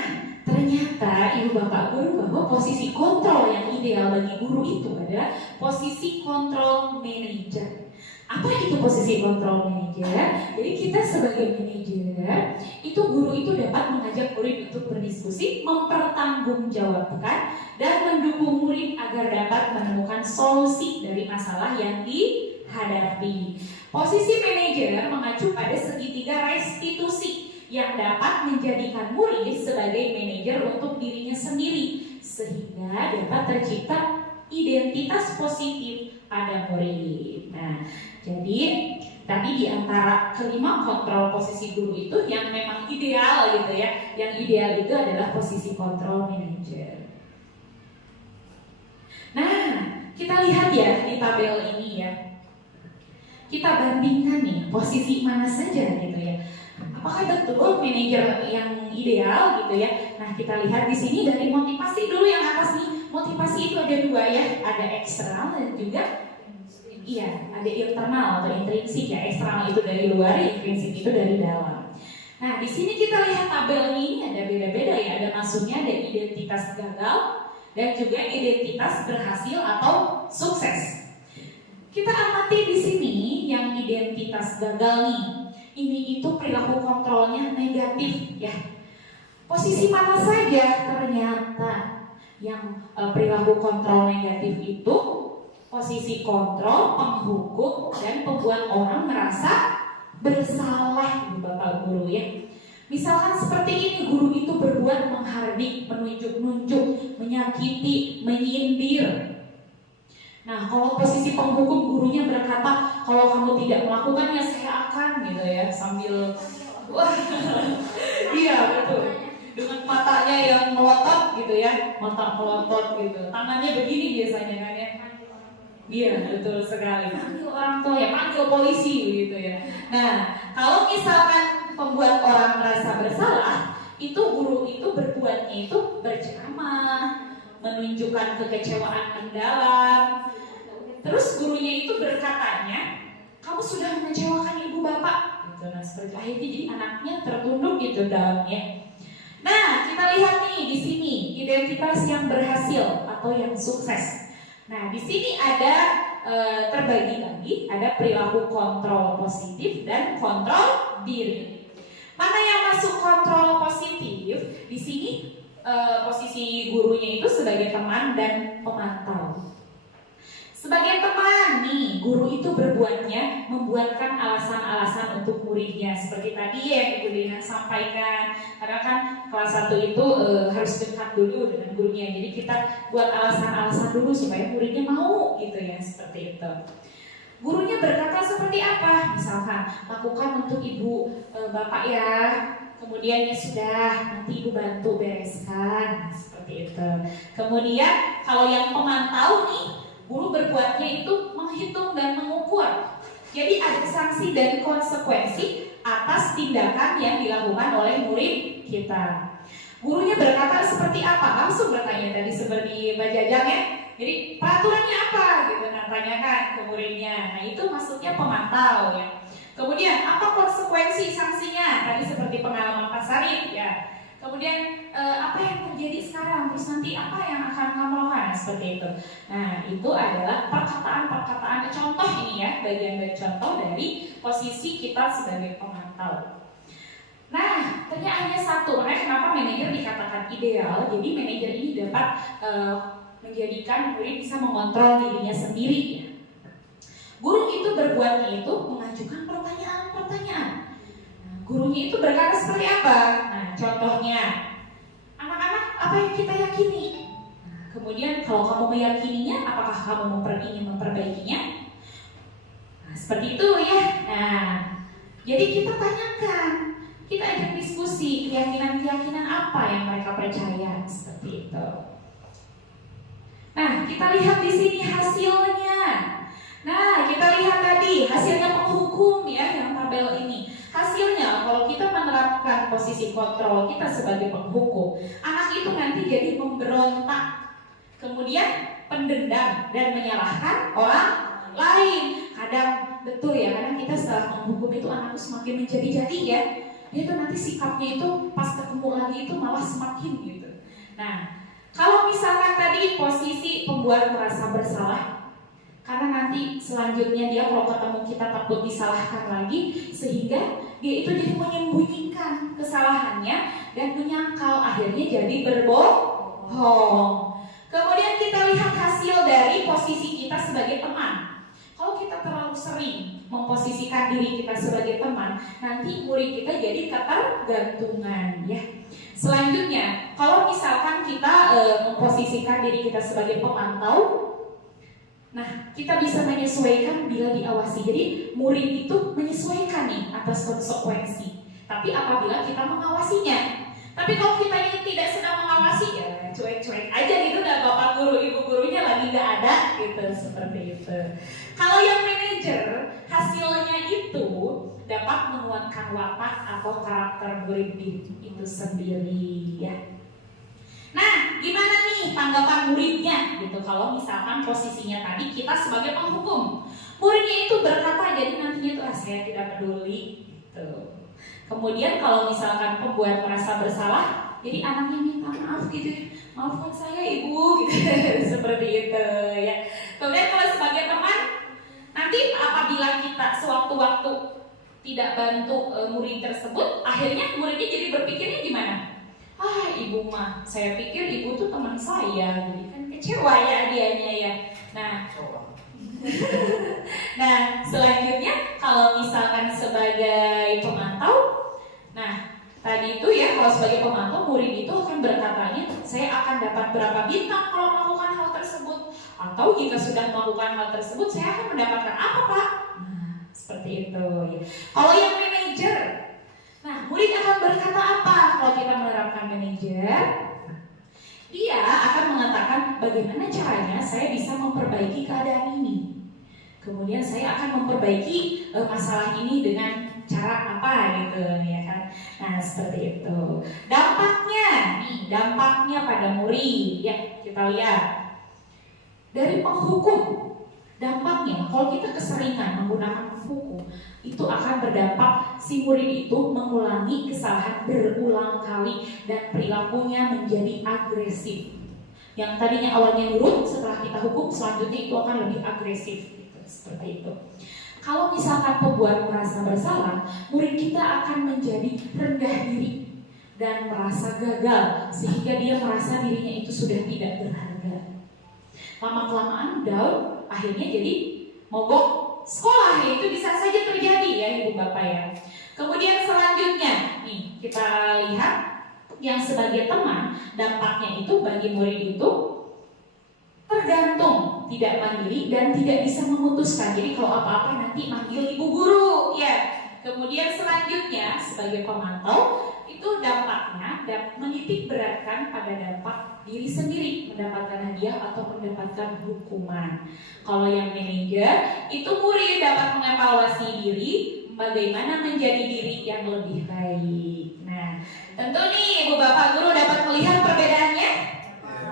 ternyata Ibu Bapak Guru bahwa posisi kontrol yang ideal bagi guru itu adalah posisi kontrol manajer. Apa itu posisi kontrol manajer? Jadi kita sebagai manajer, itu guru itu dapat mengajak murid untuk berdiskusi, mempertanggungjawabkan, dan mendukung murid agar dapat menemukan solusi dari masalah yang dihadapi. Posisi manajer mengacu pada segitiga restitusi yang dapat menjadikan murid sebagai manajer untuk dirinya sendiri, sehingga dapat tercipta identitas positif pada murid. Nah, jadi tadi di antara kelima kontrol posisi guru itu yang memang ideal gitu ya. Yang ideal itu adalah posisi kontrol manajer. Nah, kita lihat ya di tabel ini ya. Kita bandingkan nih posisi mana saja gitu ya. Apakah betul manajer yang ideal gitu ya? Nah, kita lihat di sini dari motivasi dulu yang atas nih. Motivasi itu ada dua ya, ada eksternal dan juga ada internal atau intrinsik ya. Eksternal itu dari luar, intrinsik itu dari dalam. Nah, di sini kita lihat tabel ini ada beda-beda ya. Ada maksudnya ada identitas gagal dan juga identitas berhasil atau sukses. Kita amati di sini yang identitas gagal nih. Ini itu perilaku kontrolnya negatif ya. Posisi mana saja ternyata yang perilaku kontrol negatif itu posisi kontrol, penghukum, dan pembuat orang merasa bersalah, Bapak Guru ya. Misalkan seperti ini, guru itu berbuat menghardik, menunjuk-nunjuk, menyakiti, menyindir. Nah, kalau posisi penghukum, gurunya berkata, kalau kamu tidak melakukannya saya akan gitu ya, sambil wah, iya betul. Dengan matanya yang melotot gitu ya, mata melotot gitu, tangannya begini biasanya kan ya. Iya betul sekali. Panggil orang tua ya, panggil polisi gitu ya. Nah, kalau misalkan membuat orang merasa bersalah, itu guru itu berbuatnya itu berceramah, menunjukkan kekecewaan mendalam. Terus gurunya itu berkatanya, kamu sudah mengecewakan ibu bapak. Gitu. Nah seperti akhirnya jadi anaknya tertunduk gitu dalamnya. Nah kita lihat nih di sini identitas yang berhasil atau yang sukses. Nah di sini ada terbagi lagi, ada perilaku kontrol positif dan kontrol diri. Mana yang masuk kontrol positif? Di sini posisi gurunya itu sebagai teman dan pemantau. Sebagai teman nih, guru itu berbuatnya membuatkan alasan-alasan untuk muridnya. Seperti tadi yang Ibu Dina sampaikan, karena kan kelas 1 itu harus dekat dulu dengan gurunya. Jadi kita buat alasan-alasan dulu supaya muridnya mau gitu ya, seperti itu. Gurunya berkata seperti apa? Misalkan, lakukan untuk ibu bapak ya, kemudian ya sudah, nanti ibu bantu bereskan, seperti itu. Kemudian kalau yang pemantau nih, guru berbuatnya itu menghitung dan mengukur. Jadi ada sanksi dan konsekuensi atas tindakan yang dilakukan oleh murid kita. Gurunya berkata seperti apa? Langsung bertanya tadi seperti Mbak Jajang ya. Jadi peraturannya apa gitu, nah tanyakan ke muridnya. Nah itu maksudnya pemantau ya. Kemudian apa konsekuensi sanksinya? Tadi seperti pengalaman Pak Sarip ya. Kemudian apa yang terjadi sekarang? Terus nanti apa yang akan kamu lakukan? Seperti itu. Nah itu adalah perkataan-perkataan contoh ini ya, bagian dari contoh dari posisi kita sebagai pemantau. Nah pertanyaannya satu, makanya kenapa manajer dikatakan ideal? Jadi manajer ini dapat menjadikan murid bisa mengontrol dirinya sendiri ya. Guru itu berbuatnya itu mengajukan pertanyaan-pertanyaan. Nah, gurunya itu berkata seperti apa? Nah, contohnya, anak-anak apa yang kita yakini? Nah, kemudian kalau kamu meyakininya, apakah kamu ingin memperbaikinya? Nah, seperti itu ya. Nah, jadi kita tanyakan, kita ajak diskusi keyakinan-keyakinan apa yang mereka percaya, seperti itu. Nah, kita lihat di sini hasilnya. Nah, kita lihat tadi hasilnya penghukum ya, yang tabel ini. Hasilnya kalau kita menerapkan posisi kontrol kita sebagai penghukum, anak itu nanti jadi memberontak, kemudian pendendam dan menyalahkan orang lain. Kadang betul ya, kadang kita setelah menghukum itu anak itu semakin menjadi-jadi ya. Dia tuh nanti sikapnya itu pas ketemu lagi itu malah semakin gitu. Nah, kalau misalkan tadi posisi pembuat merasa bersalah, karena nanti selanjutnya dia kalau ketemu kita takut disalahkan lagi, sehingga dia itu jadi menyembunyikan kesalahannya dan menyangkal, akhirnya jadi berbohong. Kemudian kita lihat hasil dari posisi kita sebagai teman. Kalau kita terlalu sering memposisikan diri kita sebagai teman, nanti murid kita jadi ketergantungan ya. Selanjutnya, kalau misalkan kita memposisikan diri kita sebagai pemantau, nah kita bisa menyesuaikan bila diawasi. Jadi murid itu menyesuaikan nih atas konsekuensi. Tapi apabila kita mengawasinya. Tapi kalau kita ini tidak sedang mengawasi ya cuek-cuek aja gitu, dan bapak guru ibu gurunya lagi nggak ada gitu, seperti itu. Kalau yang manajer, hasilnya itu dapat menguatkan watak atau karakter murid itu sendiri ya. Nah, gimana nih tanggapan muridnya gitu kalau misalkan posisinya tadi kita sebagai penghukum. Muridnya itu berkata, jadi nantinya tuh saya tidak peduli gitu. Kemudian kalau misalkan pembuat merasa bersalah, jadi anaknya minta maaf gitu, maafkan saya ibu gitu, seperti itu ya. Kemudian kalau sebagai teman, nanti apabila kita sewaktu-waktu tidak bantu murid tersebut, akhirnya muridnya jadi berpikirnya gimana? Ah ibu mah, saya pikir ibu tuh teman saya, jadi kan kecewa ya dianya ya. Nah selanjutnya kalau misalkan sebagai pemantau, nah tadi itu ya kalau sebagai pemantau murid itu akan berkatanya, saya akan dapat berapa bintang kalau melakukan hal tersebut, atau jika sudah melakukan hal tersebut saya akan mendapatkan apa pak? Nah seperti itu ya. Kalau yang manajer, nah murid akan berkata apa kalau kita menerapkan manajer? Dia akan mengatakan bagaimana caranya saya bisa memperbaiki keadaan ini. Kemudian saya akan memperbaiki masalah ini dengan cara apa gitu ya kan. Nah, seperti itu. Dampaknya pada murid ya, kita lihat. Dari penghukum, dampaknya kalau kita keseringan menggunakan penghukum, itu akan berdampak si murid itu mengulangi kesalahan berulang kali dan perilakunya menjadi agresif. Yang tadinya awalnya nurut, setelah kita hukum selanjutnya itu akan lebih agresif gitu, seperti itu. Kalau misalkan pembuat merasa bersalah, murid kita akan menjadi rendah diri dan merasa gagal sehingga dia merasa dirinya itu sudah tidak berharga. Lama-kelamaan down, akhirnya jadi mogok sekolah, ya itu bisa saja terjadi ya Ibu Bapak ya. Kemudian selanjutnya, nih kita lihat yang sebagai teman, dampaknya itu bagi murid itu tergantung, tidak mandiri dan tidak bisa memutuskan. Jadi kalau apa-apa nanti manggil ibu guru ya. Kemudian selanjutnya sebagai pemantau itu dampaknya menitik beratkan pada dampak diri sendiri, mendapatkan hadiah atau mendapatkan hukuman. Kalau yang manajer itu murid dapat mengevaluasi diri bagaimana menjadi diri yang lebih baik. Nah, tentu nih Ibu Bapak Guru dapat melihat perbedaannya.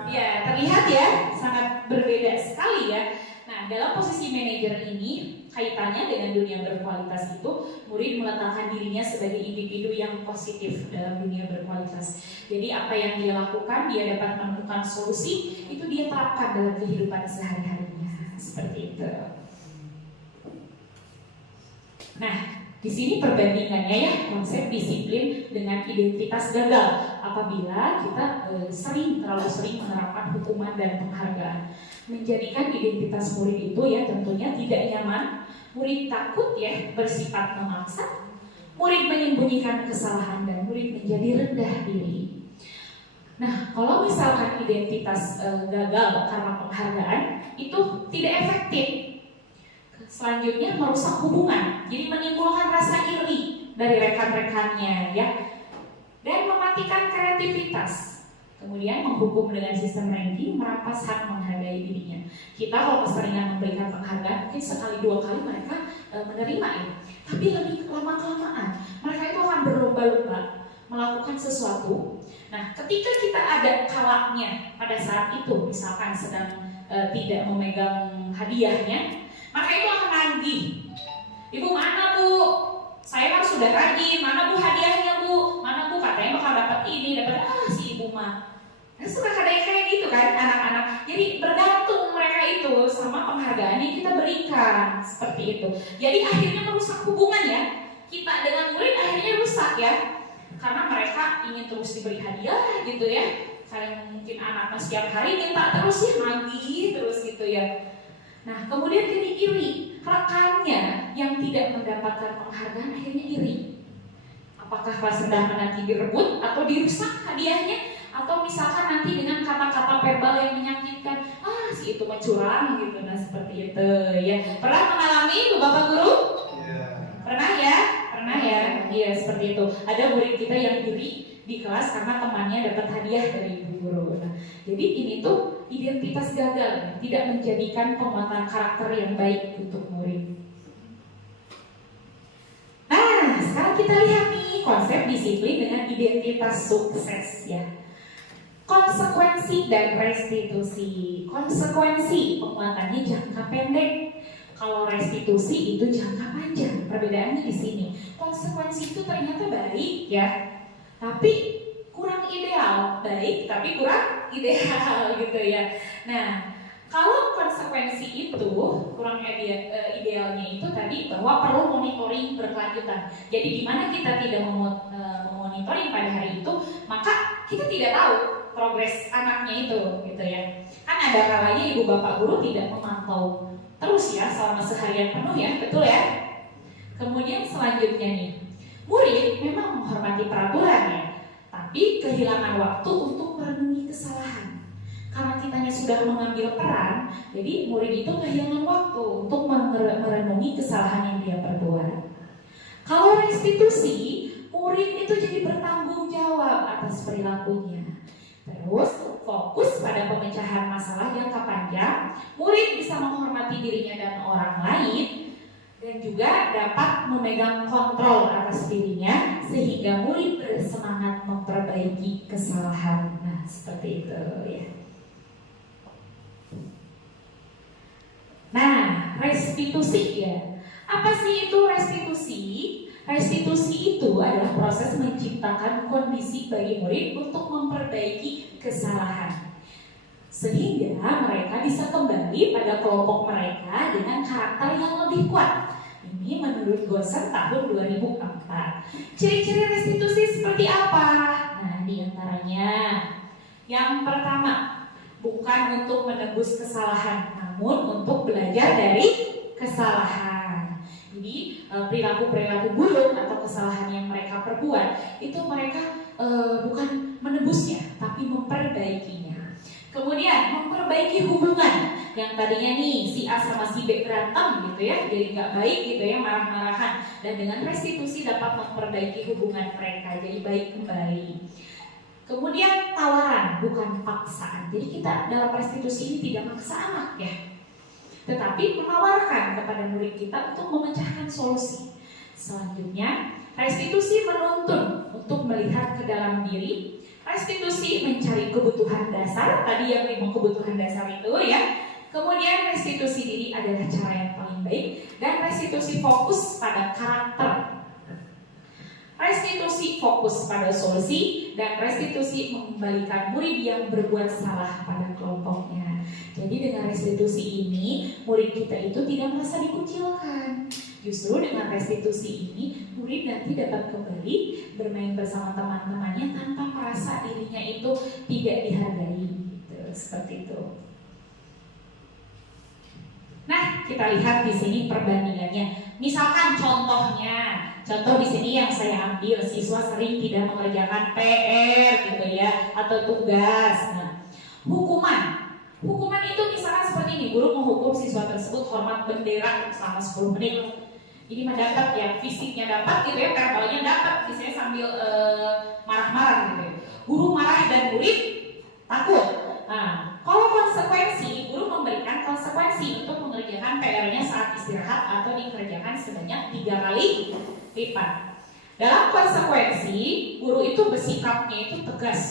Ya, terlihat ya, sangat berbeda sekali ya. Nah, dalam posisi manajer ini kaitannya dengan dunia berkualitas itu, murid meletakkan dirinya sebagai individu yang positif dalam dunia berkualitas. Jadi apa yang dia lakukan, dia dapat menemukan solusi, itu dia terapkan dalam kehidupan sehari-harinya. Seperti itu. Nah, di sini perbandingannya ya, konsep disiplin dengan identitas gagal. Apabila kita terlalu sering menerapkan hukuman dan penghargaan, menjadikan identitas murid itu ya tentunya tidak nyaman. Murid takut ya, bersifat memaksa. Murid menyembunyikan kesalahan dan murid menjadi rendah diri. Nah, kalau misalkan identitas gagal karena penghargaan itu tidak efektif. Selanjutnya merusak hubungan, jadi menimbulkan rasa iri dari rekan-rekannya ya, dan mematikan kreativitas. Kemudian menghukum dengan sistem ranking, merampas hak menghargai dirinya. Kita kalau keseringan memberikan penghargaan, mungkin sekali dua kali mereka menerima ya, tapi lebih lama-kelamaan mereka itu akan berlomba-lomba melakukan sesuatu. Nah, ketika kita ada kalaknya pada saat itu, misalkan sedang tidak memegang hadiahnya, maka itu akan nagih. Ibu mana bu? Saya kan sudah rajin. Mana bu hadiahnya bu? Mana bu katanya bakal dapat ini, dapat si ibu mah. Nah, suka ada yang kayak gitu kan anak-anak. Jadi bergantung mereka itu sama penghargaan yang kita berikan seperti itu. Jadi akhirnya merusak hubungan ya. Kita dengan murid akhirnya rusak ya. Karena mereka ingin terus diberi hadiah gitu ya. Karena mungkin anaknya setiap hari minta terus ya, nagih terus gitu ya. Nah, kemudian jadi iri. Rekannya yang tidak mendapatkan penghargaan akhirnya iri. Apakah kelas rendah nanti direbut atau dirusak hadiahnya? Atau misalkan nanti dengan kata-kata verbal yang menyakitkan, si itu mencurang gitu. Nah, seperti itu ya. Pernah mengalami itu Bapak Guru? Pernah ya? Pernah ya? Iya, seperti itu. Ada murid kita yang iri di kelas karena temannya dapat hadiah dari ibu guru. Nah, jadi ini tuh identitas gagal, tidak menjadikan penguatan karakter yang baik untuk murid. Nah, sekarang kita lihat nih konsep disiplin dengan identitas sukses ya. Konsekuensi dan restitusi. Konsekuensi penguatannya jangka pendek. Kalau restitusi itu jangka panjang. Perbedaannya di sini. Konsekuensi itu ternyata baik ya, tapi kurang ideal. Baik tapi kurang ideal gitu ya. Nah, kalau konsekuensi itu kurang idealnya itu tadi bahwa perlu monitoring berkelanjutan. Jadi di mana kita tidak memonitoring pada hari itu, maka kita tidak tahu progres anaknya itu gitu ya. Kan ada kalanya ibu bapak guru tidak memantau terus ya selama seharian penuh ya, betul ya. Kemudian selanjutnya nih, murid memang menghormati peraturan ya, tapi kehilangan waktu untuk merenungi kesalahan. Karena kitanya sudah mengambil peran, jadi murid itu kehilangan waktu untuk merenungi kesalahan yang dia perbuat. Kalau restitusi, murid itu jadi bertanggung jawab atas perilakunya. Terus fokus pada pemecahan masalah jangka panjang, murid bisa menghormati dirinya dan orang lain dan juga dapat memegang kontrol atas dirinya sehingga murid bersemangat memperbaiki kesalahan. Nah, seperti itu ya. Nah, restitusi ya. Apa sih itu restitusi? Restitusi itu adalah proses menciptakan kondisi bagi murid untuk memperbaiki kesalahan, sehingga mereka bisa kembali pada kelompok mereka dengan karakter yang lebih kuat. Ini menurut Gosen tahun 2004. Ciri-ciri restitusi seperti apa? Nah, diantaranya yang pertama, bukan untuk menebus kesalahan, namun untuk belajar dari kesalahan. Jadi perilaku-perilaku buruk atau kesalahan yang mereka perbuat itu mereka bukan menebusnya, tapi memperbaikinya. Kemudian memperbaiki hubungan yang tadinya nih si A sama si B berantem gitu ya, jadi nggak baik gitu ya, marah-marahan. Dan dengan restitusi dapat memperbaiki hubungan mereka jadi baik kembali. Kemudian tawaran bukan paksaan. Jadi kita dalam restitusi ini tidak maksa anak ya, tetapi menawarkan kepada murid kita untuk memecahkan solusi. Selanjutnya, restitusi menuntun untuk melihat ke dalam diri. Restitusi mencari kebutuhan dasar, tadi yang 5 kebutuhan dasar itu ya. Kemudian restitusi diri adalah cara yang paling baik. Dan restitusi fokus pada karakter. Restitusi fokus pada solusi. Dan restitusi mengembalikan murid yang berbuat salah pada kelompoknya. Jadi dengan restitusi ini, murid kita itu tidak merasa dikucilkan. Justru dengan restitusi ini, murid nanti dapat kembali bermain bersama teman-temannya tanpa merasa dirinya itu tidak dihargai. Gitu, seperti itu. Nah, kita lihat di sini perbandingannya. Misalkan contoh di sini yang saya ambil, siswa sering tidak mengerjakan PR gitu ya, atau tugas. Nah, Hukuman itu misalnya seperti ini, guru menghukum siswa tersebut hormat bendera selama 10 menit. Ini mendapat ya, fisiknya dapat gitu ya, verbalnya dapat, misalnya sambil marah-marah gitu ya. Guru marah dan murid takut. Nah, kalau konsekuensi, guru memberikan konsekuensi untuk mengerjakan PR-nya saat istirahat atau dikerjakan sebanyak 3 kali lipat. Dalam konsekuensi, guru itu bersikapnya itu tegas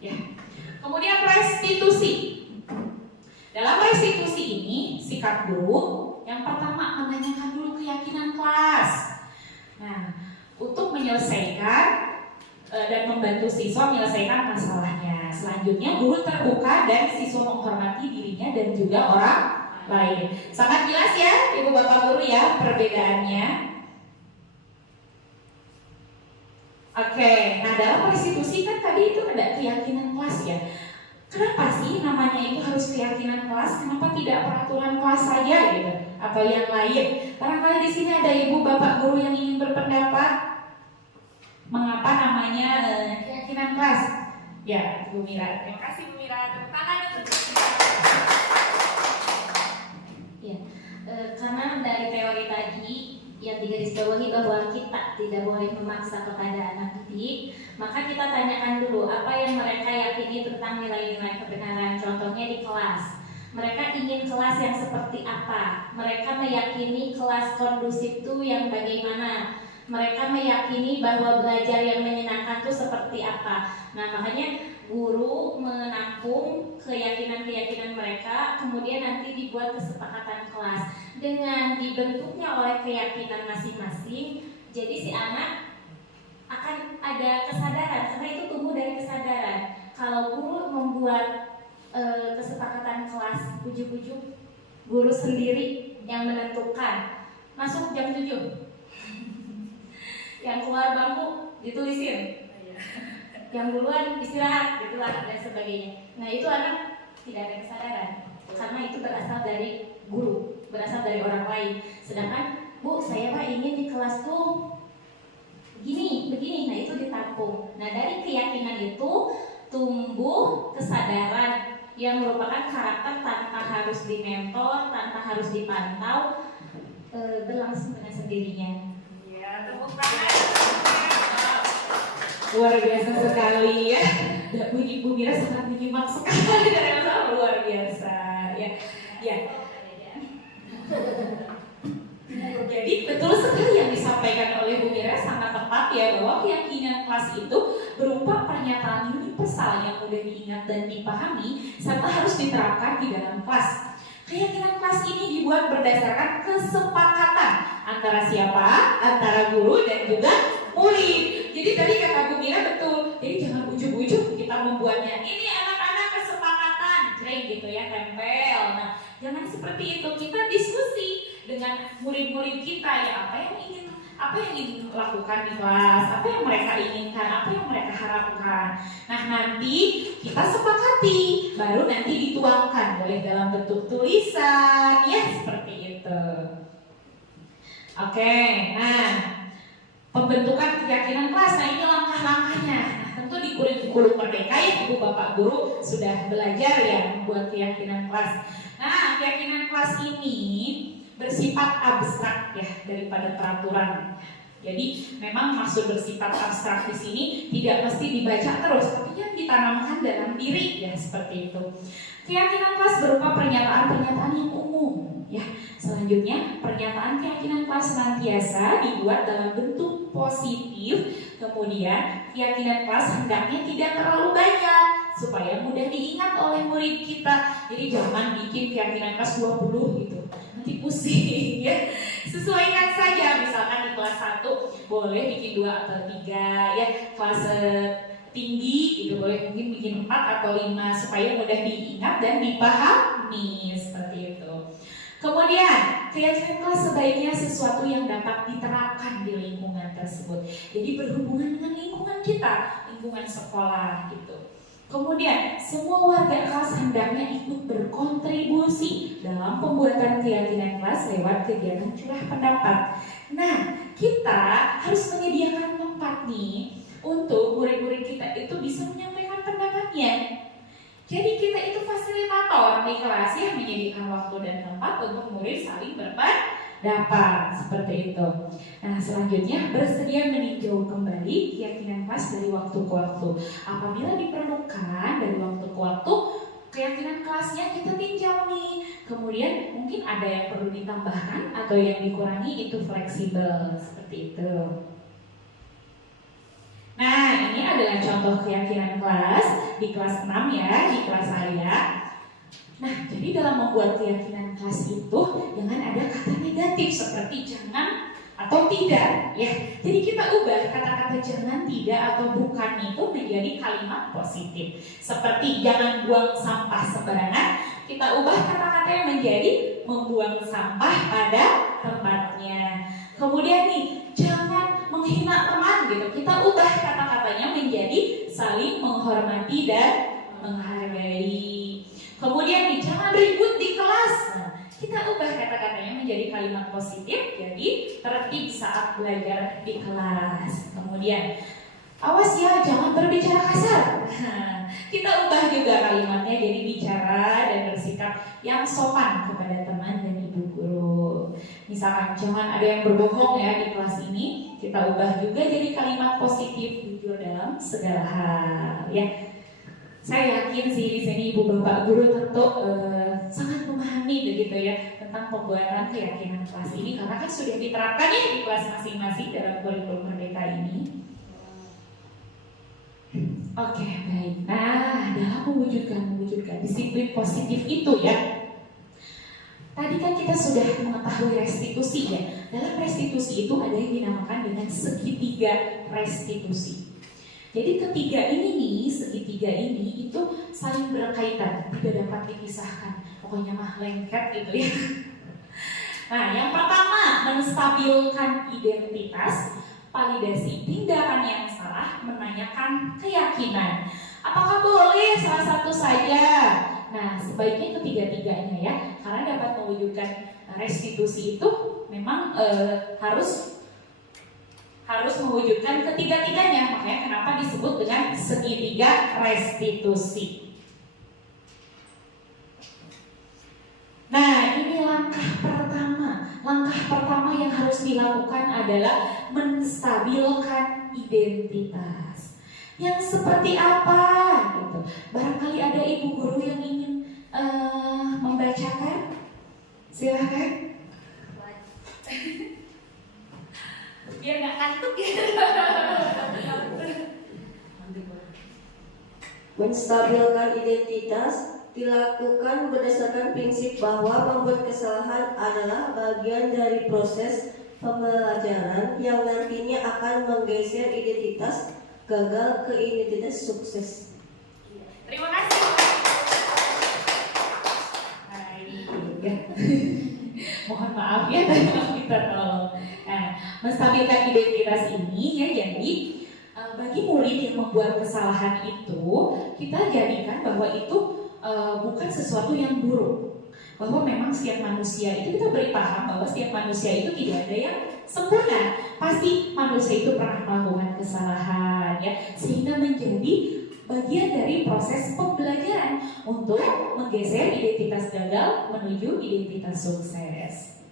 ya. Kemudian restitusi. Dalam restitusi ini, sikap guru yang pertama menanyakan dulu keyakinan kelas. Nah, untuk menyelesaikan dan membantu siswa menyelesaikan masalahnya. Selanjutnya, guru terbuka dan siswa menghormati dirinya dan juga orang lain. Sangat jelas ya, Ibu Bapak Guru ya, perbedaannya. Oke, nah dalam restitusi kan tadi itu ada keyakinan kelas ya. Kenapa sih namanya itu harus keyakinan kelas? Kenapa tidak peraturan kelas saja gitu? Atau yang lain? Barangkali di sini ada ibu bapak guru yang ingin berpendapat. Mengapa namanya keyakinan kelas? Ya, Bu Mira. Terima kasih Bu Mira. Tepuk tangan untuk ya, karena dari teori tadi yang digarisbawahi bahwa kita tidak boleh memaksa kepada anak didik, maka kita tanyakan dulu apa yang mereka yakini tentang nilai-nilai kebenaran. Contohnya di kelas, mereka ingin kelas yang seperti apa? Mereka meyakini kelas kondusif itu yang bagaimana? Mereka meyakini bahwa belajar yang menyenangkan itu seperti apa? Nah, makanya guru menampung keyakinan-keyakinan mereka, kemudian nanti dibuat kesepakatan kelas. Dengan dibentuknya oleh keyakinan masing-masing, jadi si anak akan ada kesadaran, karena itu tumbuh dari kesadaran. Kalau guru membuat kesepakatan kelas, ujuk-ujuk guru sendiri yang menentukan masuk jam 7, yang keluar bangku ditulisin, yang duluan istirahat gitulah dan sebagainya. Nah, itu anak tidak ada kesadaran karena itu berasal dari guru, berasal dari orang lain. Sedangkan, Bu, saya Pak ingin di kelas tuh begini, nah itu ditampung. Nah, dari keyakinan itu tumbuh kesadaran yang merupakan karakter tanpa harus dimentor, tanpa harus dipantau, berlangsung dengan sendirinya. ya, tepuk tangan. Luar biasa sekali ya. Bu Mira sangat menyimak sekali dari masalah luar biasa ya. Ya. Jadi betul sekali yang disampaikan oleh Bu Mira, sangat tepat ya, bahwa keyakinan kelas itu berupa pernyataan universal yang mudah diingat dan dipahami serta harus diterapkan di dalam kelas. Keyakinan kelas ini dibuat berdasarkan kesepakatan antara siapa? Antara guru dan juga murid. Jadi tadi kata Bu Mira betul. Jadi jangan ujuk-ujuk kita membuatnya. Ini anak-anak kesepakatan, jreng gitu ya, tempel. Nah, jangan seperti itu. Kita diskusi dengan murid-murid kita ya, apa yang ingin lakukan di kelas, apa yang mereka inginkan, apa yang mereka harapkan. Nah, nanti kita sepakati, baru nanti dituangkan boleh dalam bentuk tulisan ya, seperti itu. Oke, nah pembentukan keyakinan kelas, nah ini langkah-langkahnya. Nah, tentu di kurikulum Merdeka ya, Ibu Bapak Guru sudah belajar ya membuat keyakinan kelas. Nah, keyakinan kelas ini bersifat abstrak ya daripada peraturan. Jadi memang maksud bersifat abstrak di sini tidak mesti dibaca terus, tapi yang ditanamkan dalam diri ya, seperti itu. Keyakinan kelas berupa pernyataan-pernyataan yang umum ya. Selanjutnya, pernyataan keyakinan kelas senantiasa dibuat dalam bentuk positif. Kemudian, keyakinan kelas hendaknya tidak terlalu banyak supaya mudah diingat oleh murid kita. Jadi jangan bikin keyakinan kelas 20 gitu, nanti pusing ya. Sesuaikan saja, misalkan di kelas 1 boleh bikin 2 atau 3 ya. Kelas tinggi gitu boleh mungkin bikin 4 atau 5 supaya mudah diingat dan dipahami, seperti itu. Kemudian, keyakinan kelas sebaiknya sesuatu yang dapat diterapkan di lingkungan tersebut. Jadi berhubungan dengan lingkungan kita, lingkungan sekolah gitu. Kemudian, semua warga kelas hendaknya ikut berkontribusi dalam pembuatan keyakinan kelas lewat kegiatan curah pendapat. Nah, kita harus menyediakan tempat nih untuk murid-murid kita itu bisa menyampaikan pendapatnya. Jadi kita itu fasilitator di kelas yang menyediakan waktu dan tempat untuk murid saling berpendapat, seperti itu. Nah, selanjutnya bersedia meninjau kembali keyakinan kelas dari waktu ke waktu. Apabila diperlukan dari waktu ke waktu, keyakinan kelasnya kita tinjau nih. Kemudian mungkin ada yang perlu ditambahkan atau yang dikurangi, itu fleksibel, seperti itu. Nah, ini adalah contoh keyakinan kelas di kelas 6 ya, di kelas saya. Nah, jadi dalam membuat keyakinan kelas itu jangan ada kata negatif seperti jangan atau tidak ya. Jadi kita ubah kata-kata jangan, tidak atau bukan itu menjadi kalimat positif. Seperti jangan buang sampah sembarangan, kita ubah kata-katanya menjadi membuang sampah pada tempatnya. Kemudian nih, jangan menghina teman gitu. Kita ubah kata-katanya menjadi saling menghormati dan menghargai. Kemudian nih, jangan ribut di kelas. Nah, kita ubah kata-katanya menjadi kalimat positif, jadi tertib saat belajar di kelas. Kemudian, awas ya, jangan berbicara kasar. Nah, kita ubah juga kalimatnya jadi bicara dan bersikap yang sopan kepada teman dan ibu guru. Misalkan jangan ada yang berbohong ya di kelas ini, kita ubah juga jadi kalimat positif, jujur dalam segala hal ya. Saya yakin sih di sini ibu bapak guru tentu sangat memahami begitu ya tentang pembuatan keyakinan kelas ini, karena kan sudah diterapkan ya di kelas masing-masing dalam kurikulum Merdeka ini. Oke, baik. Nah, dalam mewujudkan disiplin positif itu ya. Tadi kan kita sudah mengetahui restitusi ya. Dalam restitusi itu ada yang dinamakan dengan segitiga restitusi. Jadi ketiga ini nih, segitiga ini itu saling berkaitan, tidak dapat dipisahkan. Pokoknya mah lengket gitu ya. Nah, yang pertama menstabilkan identitas, validasi tindakan yang salah, menanyakan keyakinan. Apakah boleh salah satu saja? Nah, sebaiknya ketiga-tiganya ya, karena dapat mewujudkan restitusi itu memang harus mewujudkan ketiga-tiganya. Makanya kenapa disebut dengan segitiga restitusi. Nah, ini langkah pertama. Langkah pertama yang harus dilakukan adalah menstabilkan identitas. Yang seperti apa gitu. Barangkali ada ibu guru yang ingin membacakan. Silakan. Menstabilkan identitas dilakukan berdasarkan prinsip bahwa membuat kesalahan adalah bagian dari proses pembelajaran yang nantinya akan menggeser identitas gagal ke identitas sukses. Terima kasih. Baik. Mohon maaf ya tadi kita tolong. Nah, menstabilkan identitas ini ya jadi bagi murid yang membuat kesalahan itu kita jadikan bahwa itu bukan sesuatu yang buruk. Bahwa memang setiap manusia itu kita beri paham bahwa setiap manusia itu tidak ada yang sempurna. Pasti manusia itu pernah melakukan kesalahan ya sehingga menjadi bagian dari proses pembelajaran untuk menggeser identitas gagal menuju identitas sukses.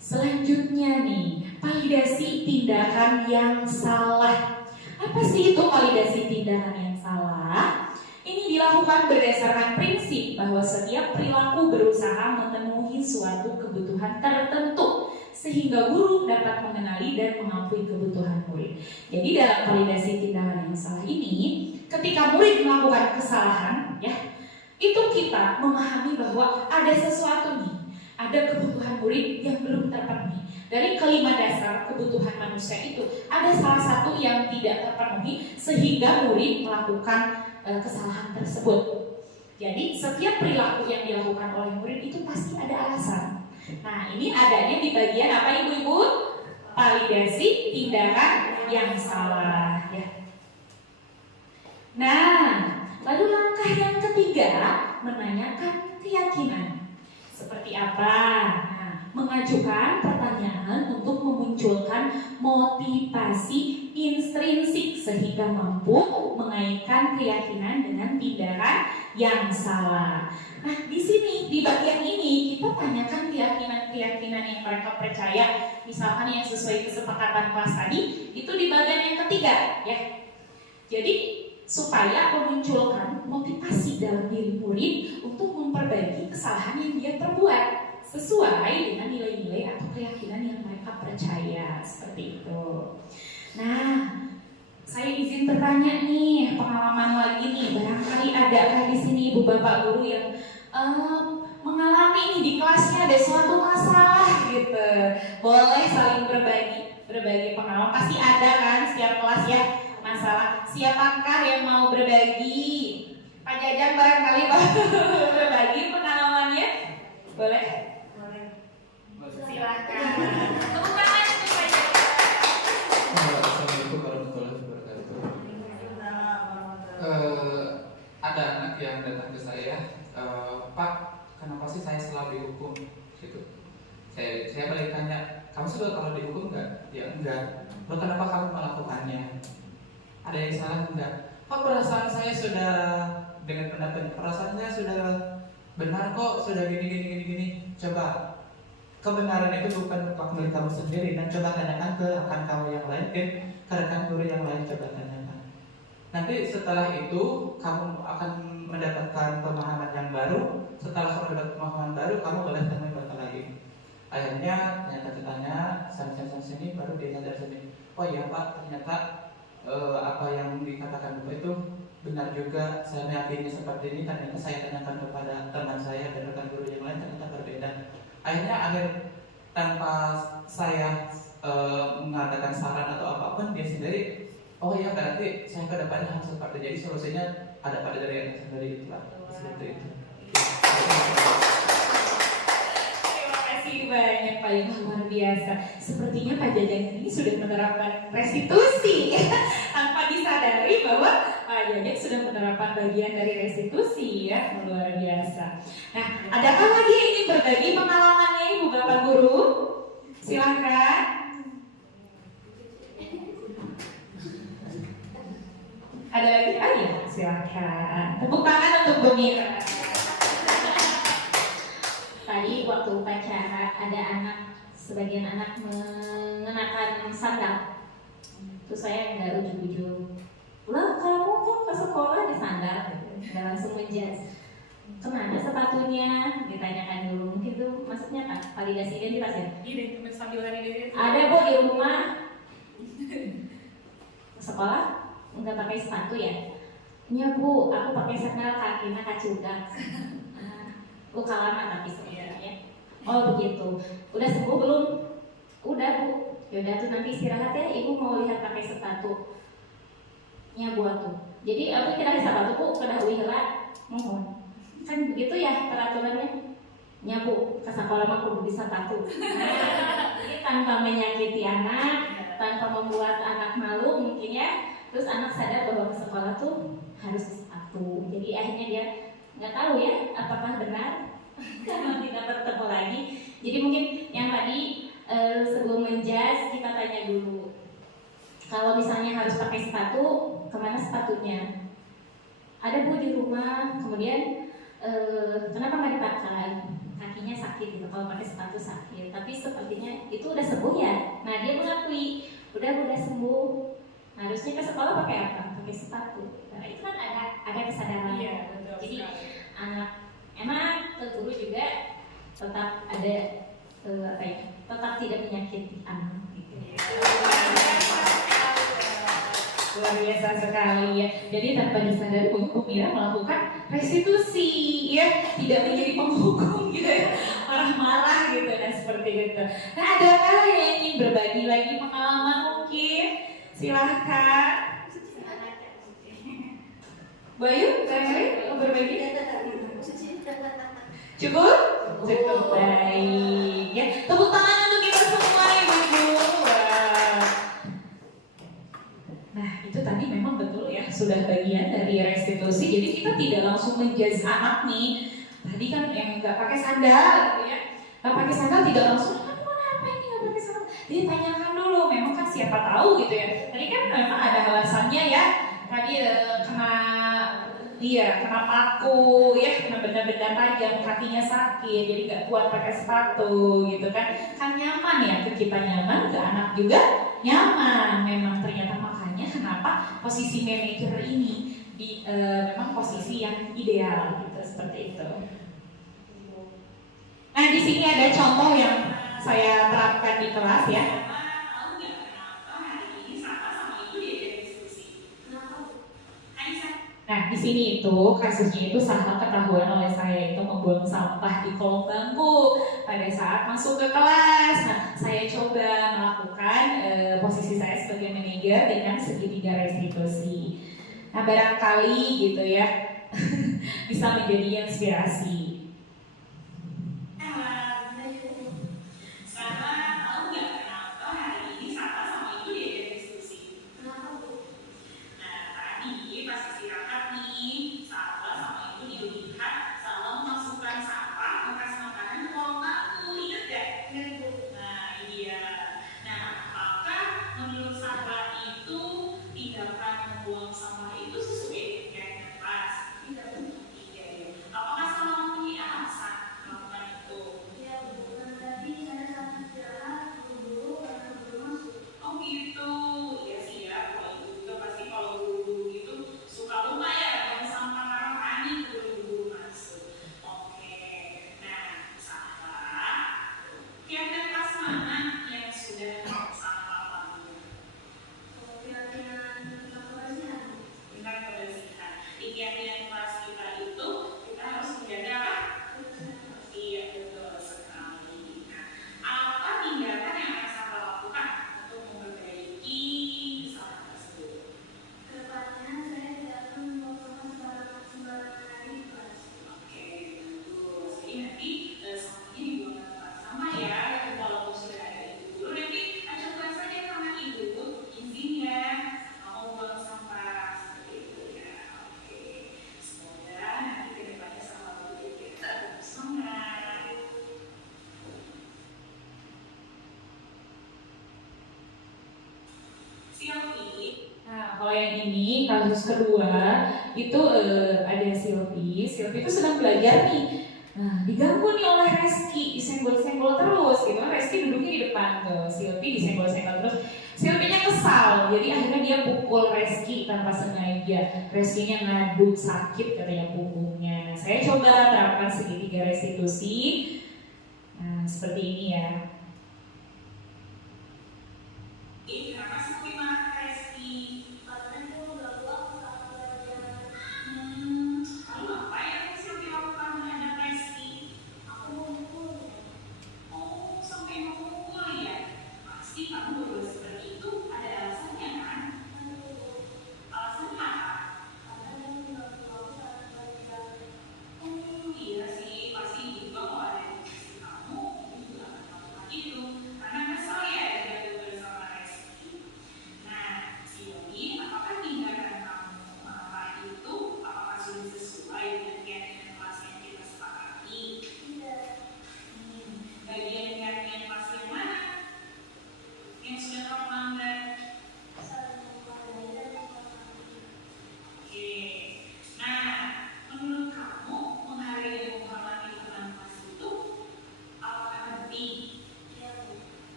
Selanjutnya nih, validasi tindakan yang salah. Apa sih itu validasi tindakan yang salah? Ini dilakukan berdasarkan prinsip bahwa setiap perilaku berusaha memenuhi suatu kebutuhan tertentu sehingga guru dapat mengenali dan mengakui kebutuhan murid. Jadi dalam validasi tindakan yang salah ini, ketika murid melakukan kesalahan, ya, itu kita memahami bahwa ada sesuatu nih, ada kebutuhan murid yang belum terpenuhi. Dari kelima dasar kebutuhan manusia itu, ada salah satu yang tidak terpenuhi sehingga murid melakukan kesalahan tersebut. Jadi setiap perilaku yang dilakukan oleh murid itu pasti ada alasan. Nah, ini adanya di bagian apa ibu-ibu? Validasi tindakan yang salah ya. Nah, lalu langkah yang ketiga menanyakan keyakinan. Seperti apa? Nah, mengajukan pertanyaan untuk memunculkan motivasi intrinsik sehingga mampu mengaitkan keyakinan dengan tindakan yang salah. Nah, di sini di bagian ini kita tanyakan keyakinan-keyakinan yang mereka percaya, misalkan yang sesuai kesepakatan kelas tadi, itu di bagian yang ketiga, ya. Jadi supaya memunculkan motivasi dalam diri murid untuk memperbaiki kesalahan yang dia perbuat sesuai dengan nilai-nilai atau keyakinan yang mereka percaya, seperti itu. Nah, saya izin bertanya nih, pengalaman lagi nih, barangkali adakah di sini ibu bapak guru yang mengalami di kelasnya ada suatu masalah gitu. Boleh saling berbagi pengalaman, pasti ada kan setiap kelas ya masalah. Siapakah yang mau berbagi? Pak Jajang barangkali mau berbagi pengalamannya? Boleh? Silakan. Tepuk tangan untuk Pak Jajang. Assalamualaikum warahmatullahi wabarakatuh. Ada anak yang datang ke saya, Pak, kenapa sih saya selalu dihukum? Gitu. Saya balik tanya, kamu suka kalau dihukum enggak? Ya enggak. Lalu kenapa kamu melakukannya? Ada yang salah enggak? Pak, perasaan saya sudah dengan pendapat perasaannya sudah benar kok, sudah gini. Coba kebenaran itu bukan milik kamu sendiri, dan coba tanyakan ke rekan kamu yang lain, ke rekan guru yang lain, coba tanyakan. Nanti setelah itu kamu akan mendapatkan pemahaman yang baru. Setelah kamu mendapat pemahaman baru, kamu boleh temuin bapak lagi. Akhirnya ternyata sini baru dia sadar sendiri. Oh iya Pak, ternyata apa yang dikatakan bapak itu benar juga. Saya meyakini seperti ini. Ternyata saya tanyakan kepada teman saya dan rekan guru yang lain, ternyata berbeda. Akhirnya tanpa saya mengatakan saran atau apapun, dia sendiri, oh ya berarti saya ke depannya harus seperti. Jadi solusinya ada pada dari yang sendiri itulah. Seperti itu. Terima kasih banyak Pak yang luar biasa. Sepertinya Pak Jajang ini sudah menerapkan restitusi tanpa disadari bahwa Pak Jajang sudah menerapkan bagian dari restitusi ya, luar biasa. Nah, adakah lagi yang ingin berbagi pengalamannya ibu bapak guru? Silakan. Ada lagi? Ah ya, silakan. Tepuk tangan untuk Bu Mira. Tadi waktu upacara ada anak, sebagian anak mengenakan sandal. Terus saya nggak ujuk-ujuk. Lah kamu kok ke sekolah di sandal? Nggak langsung menjudge. Kemana sepatunya? Ditanyakan dulu. Mungkin itu maksudnya apa? Validasi identitas ya? Ini sambil identitas. Ada Bu di rumah. Sekolah nggak pakai sepatu ya? Ya Bu, aku pakai sandal kakinya kacudak. Luka lama tapi sebenarnya. Oh begitu. Udah sembuh belum? Udah Bu. Yaudah tuh nanti istirahat ya. Ibu mau lihat pakai sepatu. Ya buat tuh. Jadi aku kira sepatu Bu kedah uihla. Mohon. Kan begitu ya peraturannya. Ya Bu, ke sekolah mah kudu bisa sepatu. Jadi tanpa menyakiti anak, tanpa membuat anak malu mungkin ya. Terus anak sadar bahwa ke sekolah tuh harus sepatu. Jadi akhirnya dia nggak tahu ya apakah benar karena tidak bertemu lagi. Jadi mungkin yang tadi sebelum menjas kita tanya dulu. Kalau misalnya harus pakai sepatu, kemana sepatunya? Ada Bu di rumah, kemudian kenapa nggak dipakai? Kakinya sakit gitu. Kalau pakai sepatu sakit. Tapi sepertinya itu udah sembuh ya. Nah dia mengakui udah sembuh. Harusnya ke sekolah pakai apa? Pakai sepatu. Nah, itu kan ada kesadaran. Iya, betul. Jadi anak emang ke guru juga tetap ada tetap tidak menyakiti anak. Gitu. Luar biasa sekali ya. Jadi tanpa disadari Bu Mira melakukan restitusi ya, tidak menjadi penghukum gitu ya, marah-marah gitu dan seperti itu. Nah adakah yang ingin berbagi lagi pengalaman mungkin? Silahkan. Bayu, Kak mau berbagi? Cukup? Cukup, baik ya. Tepuk tangan untuk kita semua Ibu-ibu. Nah itu tadi memang betul ya, sudah bagian dari restitusi. Jadi kita tidak langsung menjudge anak nih. Tadi kan yang nggak pakai sandal gitu ya, nggak pakai sandal tidak langsung apa ini nggak pakai sandal. Jadi tanyakan dulu, memang kan siapa tahu gitu ya. Tadi kan memang ada alasannya ya. Tadi kena paku ya, kena benda-benda tajam, kakinya sakit, jadi nggak kuat pakai sepatu gitu kan. Kan nyaman ya, ke kita nyaman, ke anak juga nyaman. Memang ternyata makanya kenapa posisi manajer ini memang posisi yang ideal gitu, seperti itu. Nah di sini ada contoh yang saya terapkan di kelas ya. Nah di sini itu kasusnya itu sangat ketahuan oleh saya itu membuang sampah di kolong bangku pada saat masuk ke kelas. Nah saya coba melakukan posisi saya sebagai manajer dengan segitiga restitusi. Nah barangkali gitu ya bisa menjadi inspirasi. Nah, kalau yang ini kasus kedua itu ada Silvi itu sedang belajar nih. Nah, diganggu nih oleh Reski, disenggol-senggol terus gitu kan. Reski duduknya di depan tuh, Silvi disenggol-senggol terus. Silvinya kesal, jadi akhirnya dia pukul Reski tanpa sengaja. Reskinya ngadu sakit katanya punggungnya. Nah, saya coba terapkan segitiga restitusi. Nah, seperti ini ya.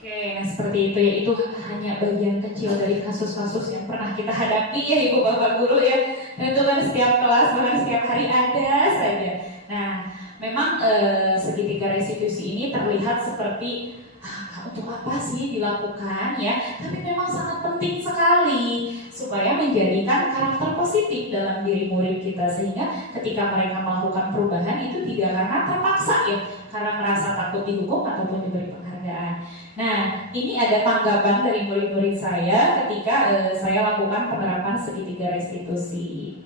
Oke, nah seperti itu ya, itu hanya bagian kecil dari kasus-kasus yang pernah kita hadapi ya Ibu Bapak Guru ya. Dan itu kan setiap kelas, bahkan setiap hari ada saja. Nah, memang segitiga restitusi ini terlihat seperti untuk apa sih dilakukan ya, tapi memang sangat penting sekali supaya menjadikan karakter positif dalam diri murid kita, sehingga ketika mereka melakukan perubahan itu tidak karena terpaksa ya, karena merasa takut dihukum ataupun diberi penghargaan. Nah, ini ada tanggapan dari murid-murid saya ketika saya lakukan penerapan segitiga restitusi.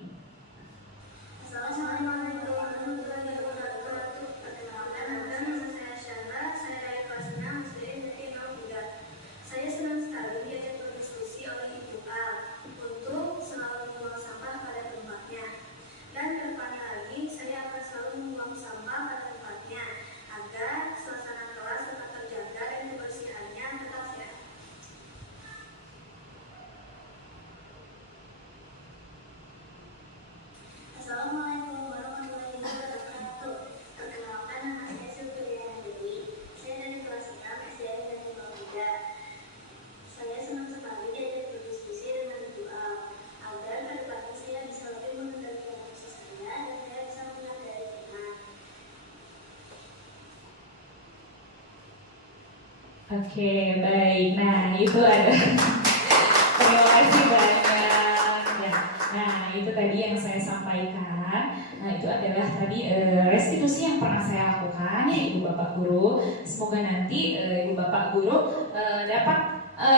Oke, baik. Nah, itu ada. Terima kasih banyak. Ya. Nah, itu tadi yang saya sampaikan. Nah, itu adalah tadi restitusi yang pernah saya lakukan ya Ibu Bapak Guru. Semoga nanti Ibu Bapak Guru dapat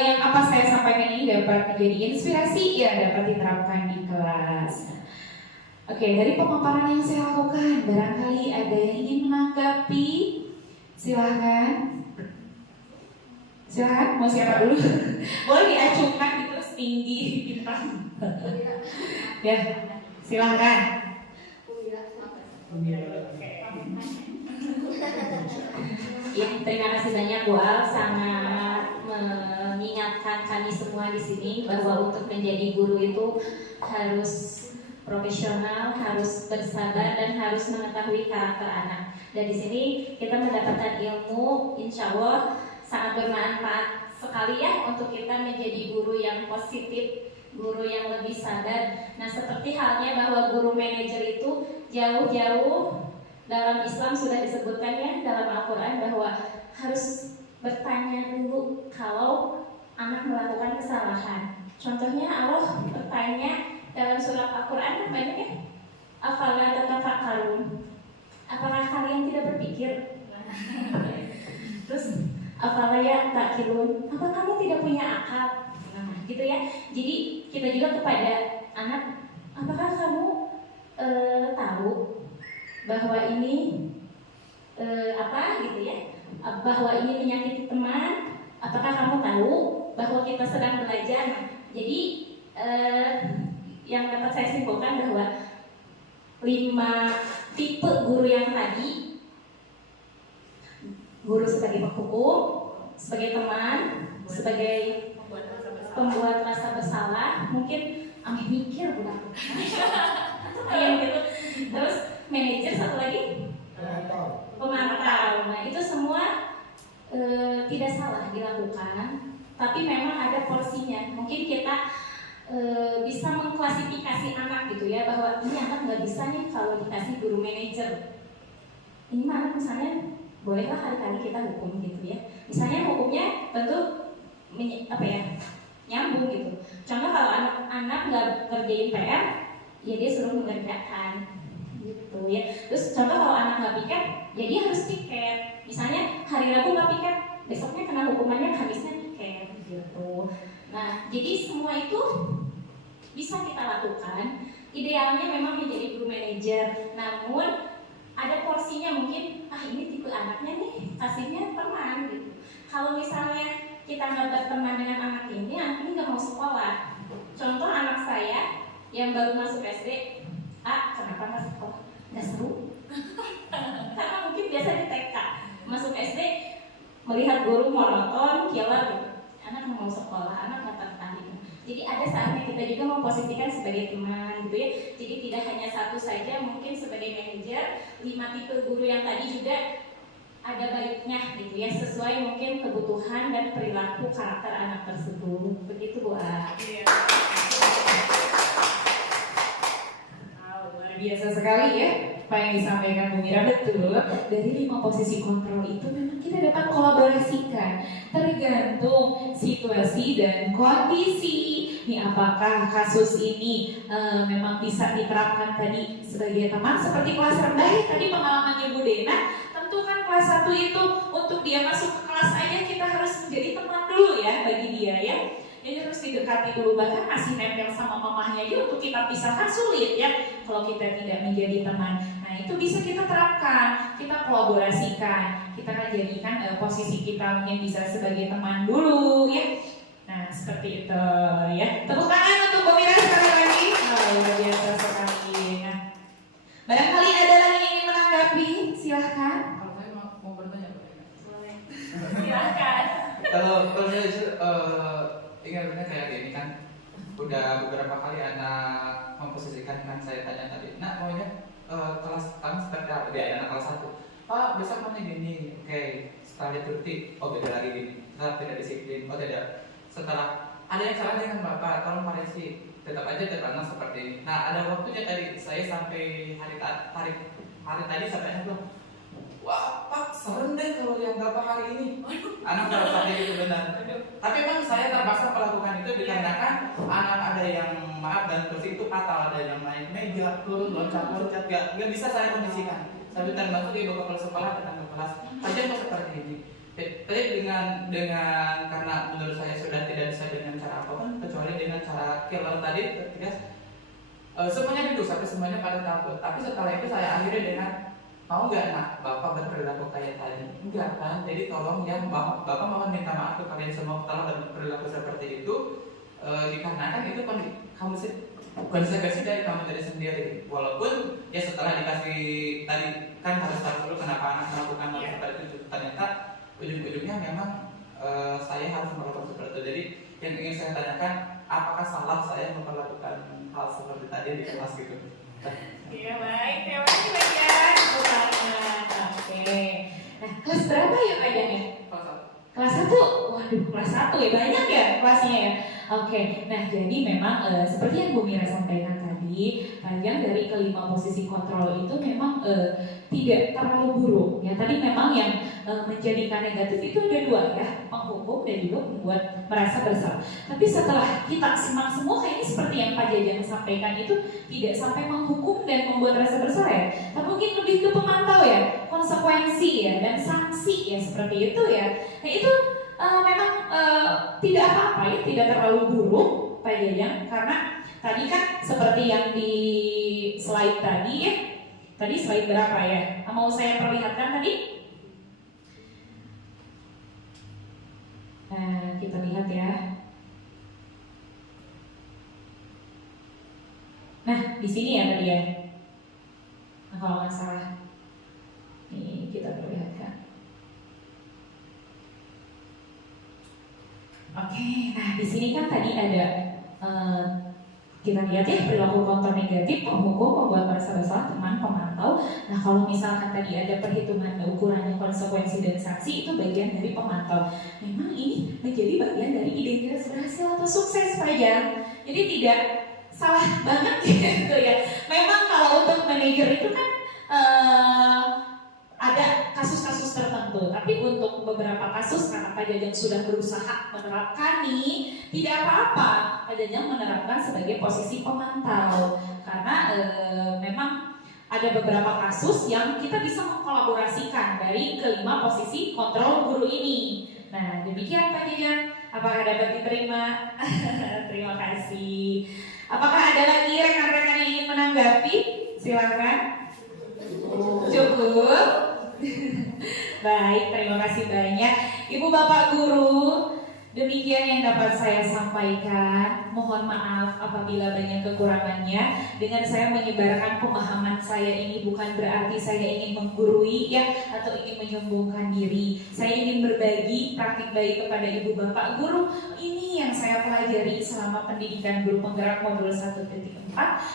yang apa saya sampaikan ini dapat menjadi inspirasi ya, dapat diterapkan di kelas. Oke, dari pemaparan yang saya lakukan, barangkali ada yang ingin menanggapi? Silahkan. Silahkan, mau siapa dulu? Boleh diacungkan gitu setinggi bintang. Ya, silahkan. Ya, terima kasih banyak Bu Al, sangat mengingatkan kami semua di sini bahwa untuk menjadi guru itu harus profesional, harus bersabar dan harus mengetahui karakter anak. Dan di sini kita mendapatkan ilmu, insya Allah sangat bermanfaat sekali ya untuk kita menjadi guru yang positif, guru yang lebih sadar. Nah, seperti halnya bahwa guru manajer itu jauh-jauh dalam Islam sudah disebutkan ya dalam Al-Quran bahwa harus bertanya dulu kalau anak melakukan kesalahan. Contohnya Allah bertanya dalam surat Al-Quran banyak ya, afala tatafakkarun, apakah kalian tidak berpikir? Terus afala ya ta'qilun, apa kamu tidak punya akal? Nah, gitu ya. Jadi kita juga kepada anak, apakah kamu tahu bahwa ini apa gitu ya? Bahwa ini menyakiti teman? Apakah kamu tahu bahwa kita sedang belajar? Jadi yang dapat saya simpulkan bahwa 5 tipe guru yang tadi, guru sebagai penghukum, sebagai teman, sebagai pembuat rasa bersalah, mungkin mikir bukan? Yang gitu. Terus manajer satu lagi, pemantau. Nah itu semua tidak salah dilakukan, tapi memang ada porsinya. Mungkin kita bisa mengklasifikasi anak gitu ya, bahwa ini anak nggak bisa nih kalau dikasih guru manajer. Ini mana misalnya bolehlah kali-kali kita hukum gitu ya. Misalnya hukumnya tentu nyambung gitu. Contoh kalau anak nggak kerjain PR, ya dia suruh mengerjakan gitu ya. Terus contoh kalau anak nggak piket, ya dia harus piket. Misalnya hari Rabu nggak piket, besoknya kena hukumannya Kamisnya piket gitu. Nah, jadi semua itu bisa kita lakukan. Idealnya memang menjadi guru manajer, namun ada porsinya. Mungkin ini tipe anaknya nih kasihnya teman gitu. Kalau misalnya kita nggak berteman dengan anak ini nggak mau sekolah. Contoh anak saya yang baru masuk SD, kenapa nggak sekolah? Nggak seru? Karena mungkin biasa di TK, masuk SD melihat guru monoton, killer gitu. Anak nggak mau sekolah, anak nggak tertarik. Jadi ada saatnya kita juga memposisikan sebagai teman gitu ya. Jadi tidak hanya satu saja, mungkin sebagai manajer 5 tipe guru yang tadi juga ada baiknya gitu Jadi yang sesuai mungkin kebutuhan dan perilaku karakter anak tersebut. Begitu Bu A. Wow, luar biasa sekali ya apa yang disampaikan Bu Mira. Betul, dari 5 posisi kontrol itu memang kita dapat kolaborasikan tergantung situasi dan kondisi. Nih, apakah kasus ini memang bisa diterapkan tadi sebagai teman seperti kelas rendah ya tadi pengalamannya Bu Dena. Tentu kan kelas 1 itu untuk dia masuk ke kelas aja kita harus menjadi teman dulu ya bagi dia ya. Jadi harus didekati dulu, bahkan masih nempel sama mamahnya aja untuk kita pisahkan sulit ya kalau kita tidak menjadi teman. Nah itu bisa kita terapkan, kita kolaborasikan, kita kan jadikan posisi kita mungkin bisa sebagai teman dulu ya. Nah seperti itu ya. Tepuk tangan untuk Bu Mira sekali lagi. Luar biasa sekali. Nah, barangkali ada lagi yang ingin menanggapi, silahkan. Kalau saya mau bertanya, Boleh. Silahkan. kalau saya ingat kayak gini kan, udah beberapa kali anak memposisikan kan saya tanya tadi, nak maunya kelas kami seperti apa? Dia anak kelas 1. Pak besok maunya gini, oke. Setelah dituruti, oh beda lagi gini. Setelah tidak disiplin, oh tidak. Setelah ada yang salah dengan bapak, tolong koreksi. Tetap aja terkenal seperti ini. Nah ada waktunya tadi saya sampai hari tadi sampai bilang, wah Pak serem deh kalau yang bapak hari ini. Anak merasa itu benar. Tapi memang saya terpaksa melakukan itu dikarenakan anak ada yang maaf dan kursi itu fatal, ada yang naik meja, turun, loncat, gak bisa saya kondisikan. Sampai termasuk di beberapa sekolah datang ke kelas, saja mau seperti ini. Tapi dengan karena menurut saya sudah tidak bisa dengan cara apapun kecuali dengan cara killer tadi, tidak semuanya duduk sampai semuanya pada takut. Tapi setelah itu saya akhirnya dengan mau nggak nak bapak berperilaku kayak tadi? Enggak kan? Jadi tolong ya bapak mohon minta maaf ke kalian semua telah berperilaku seperti itu dikarenakan itu konsekuensi dari kamu tadi sendiri. Walaupun ya setelah dikasih tadi kan harus tahu dulu kenapa anak melakukan hal seperti itu. Ternyata ujung-ujungnya memang saya harus melakukan seperti itu. Jadi yang ingin saya tanyakan, apakah salah saya memperlakukan hal seperti tadi di kelas gitu? Iya baik, terima kasih banyak. Oke. Nah kelas berapa ya Pak Jan ya? Kelas 1. Waduh kelas 1 ya, banyak ya kelasnya ya. Oke. Nah jadi memang seperti yang Bu Mira sampaikan tadi, panjang dari kelima posisi kontrol itu memang tidak terlalu buruk ya. Tadi memang yang menjadikan negatif itu ada 2 ya, menghukum dan juga membuat merasa bersalah. Tapi setelah kita simak semua kayaknya seperti yang Pak Jajang sampaikan itu tidak sampai menghukum dan membuat rasa bersalah ya, tapi mungkin lebih ke pemantau ya, konsekuensi ya dan sanksi ya seperti itu ya. Nah itu memang tidak apa-apa ya, tidak terlalu buruk Pak Jajang, karena tadi kan seperti yang di slide tadi ya. Tadi slide berapa ya? Mau saya perlihatkan tadi? Nah, kita lihat ya. Nah, di sini ya tadi ya. Nah, kalau nggak salah. Nih, kita perlihatkan. Oke, nah di sini kan tadi ada kita lihat ya perilaku kontrol negatif, penghukum, membuat merasa bersalah, teman, pemantau. Nah kalau misalkan tadi ada perhitungan ukurannya konsekuensi dan sanksi itu bagian dari pemantau. Memang ini menjadi bagian dari identitas berhasil atau sukses Pak Jan. Jadi tidak salah banget gitu ya. Memang kalau untuk manajer itu kan ada kasus-kasus tertentu, tapi untuk beberapa kasus karena Pak Jajang sudah berusaha menerapkan nih, tidak apa-apa Pak Jajang menerapkan sebagai posisi pemantau karena memang ada beberapa kasus yang kita bisa mengkolaborasikan dari kelima posisi kontrol guru ini. Nah demikian Pak Jajang, apakah dapat diterima? Terima kasih. Apakah ada lagi rekan-rekan yang ingin menanggapi? Silakan. Cukup. Baik, terima kasih banyak Ibu Bapak Guru. Demikian yang dapat saya sampaikan. mohon maaf apabila banyak kekurangannya. Dengan saya menyebarkan pemahaman saya ini bukan berarti saya ingin menggurui ya atau ingin menyombongkan diri. Saya ingin berbagi praktik baik kepada ibu bapak guru. Ini yang saya pelajari selama pendidikan guru penggerak modul 1.4,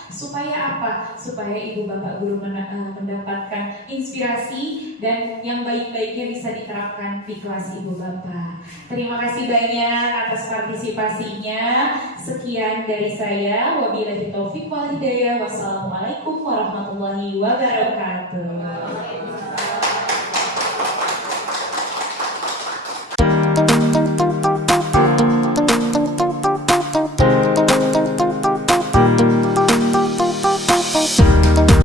supaya apa? Supaya ibu bapak guru mendapatkan inspirasi dan yang baik-baiknya bisa diterapkan di kelas ibu bapak. Terima kasih banyak atas partisipasinya. Sekian dari saya. Wabillahi taufik wal hidayah. Wassalamualaikum warahmatullahi wabarakatuh.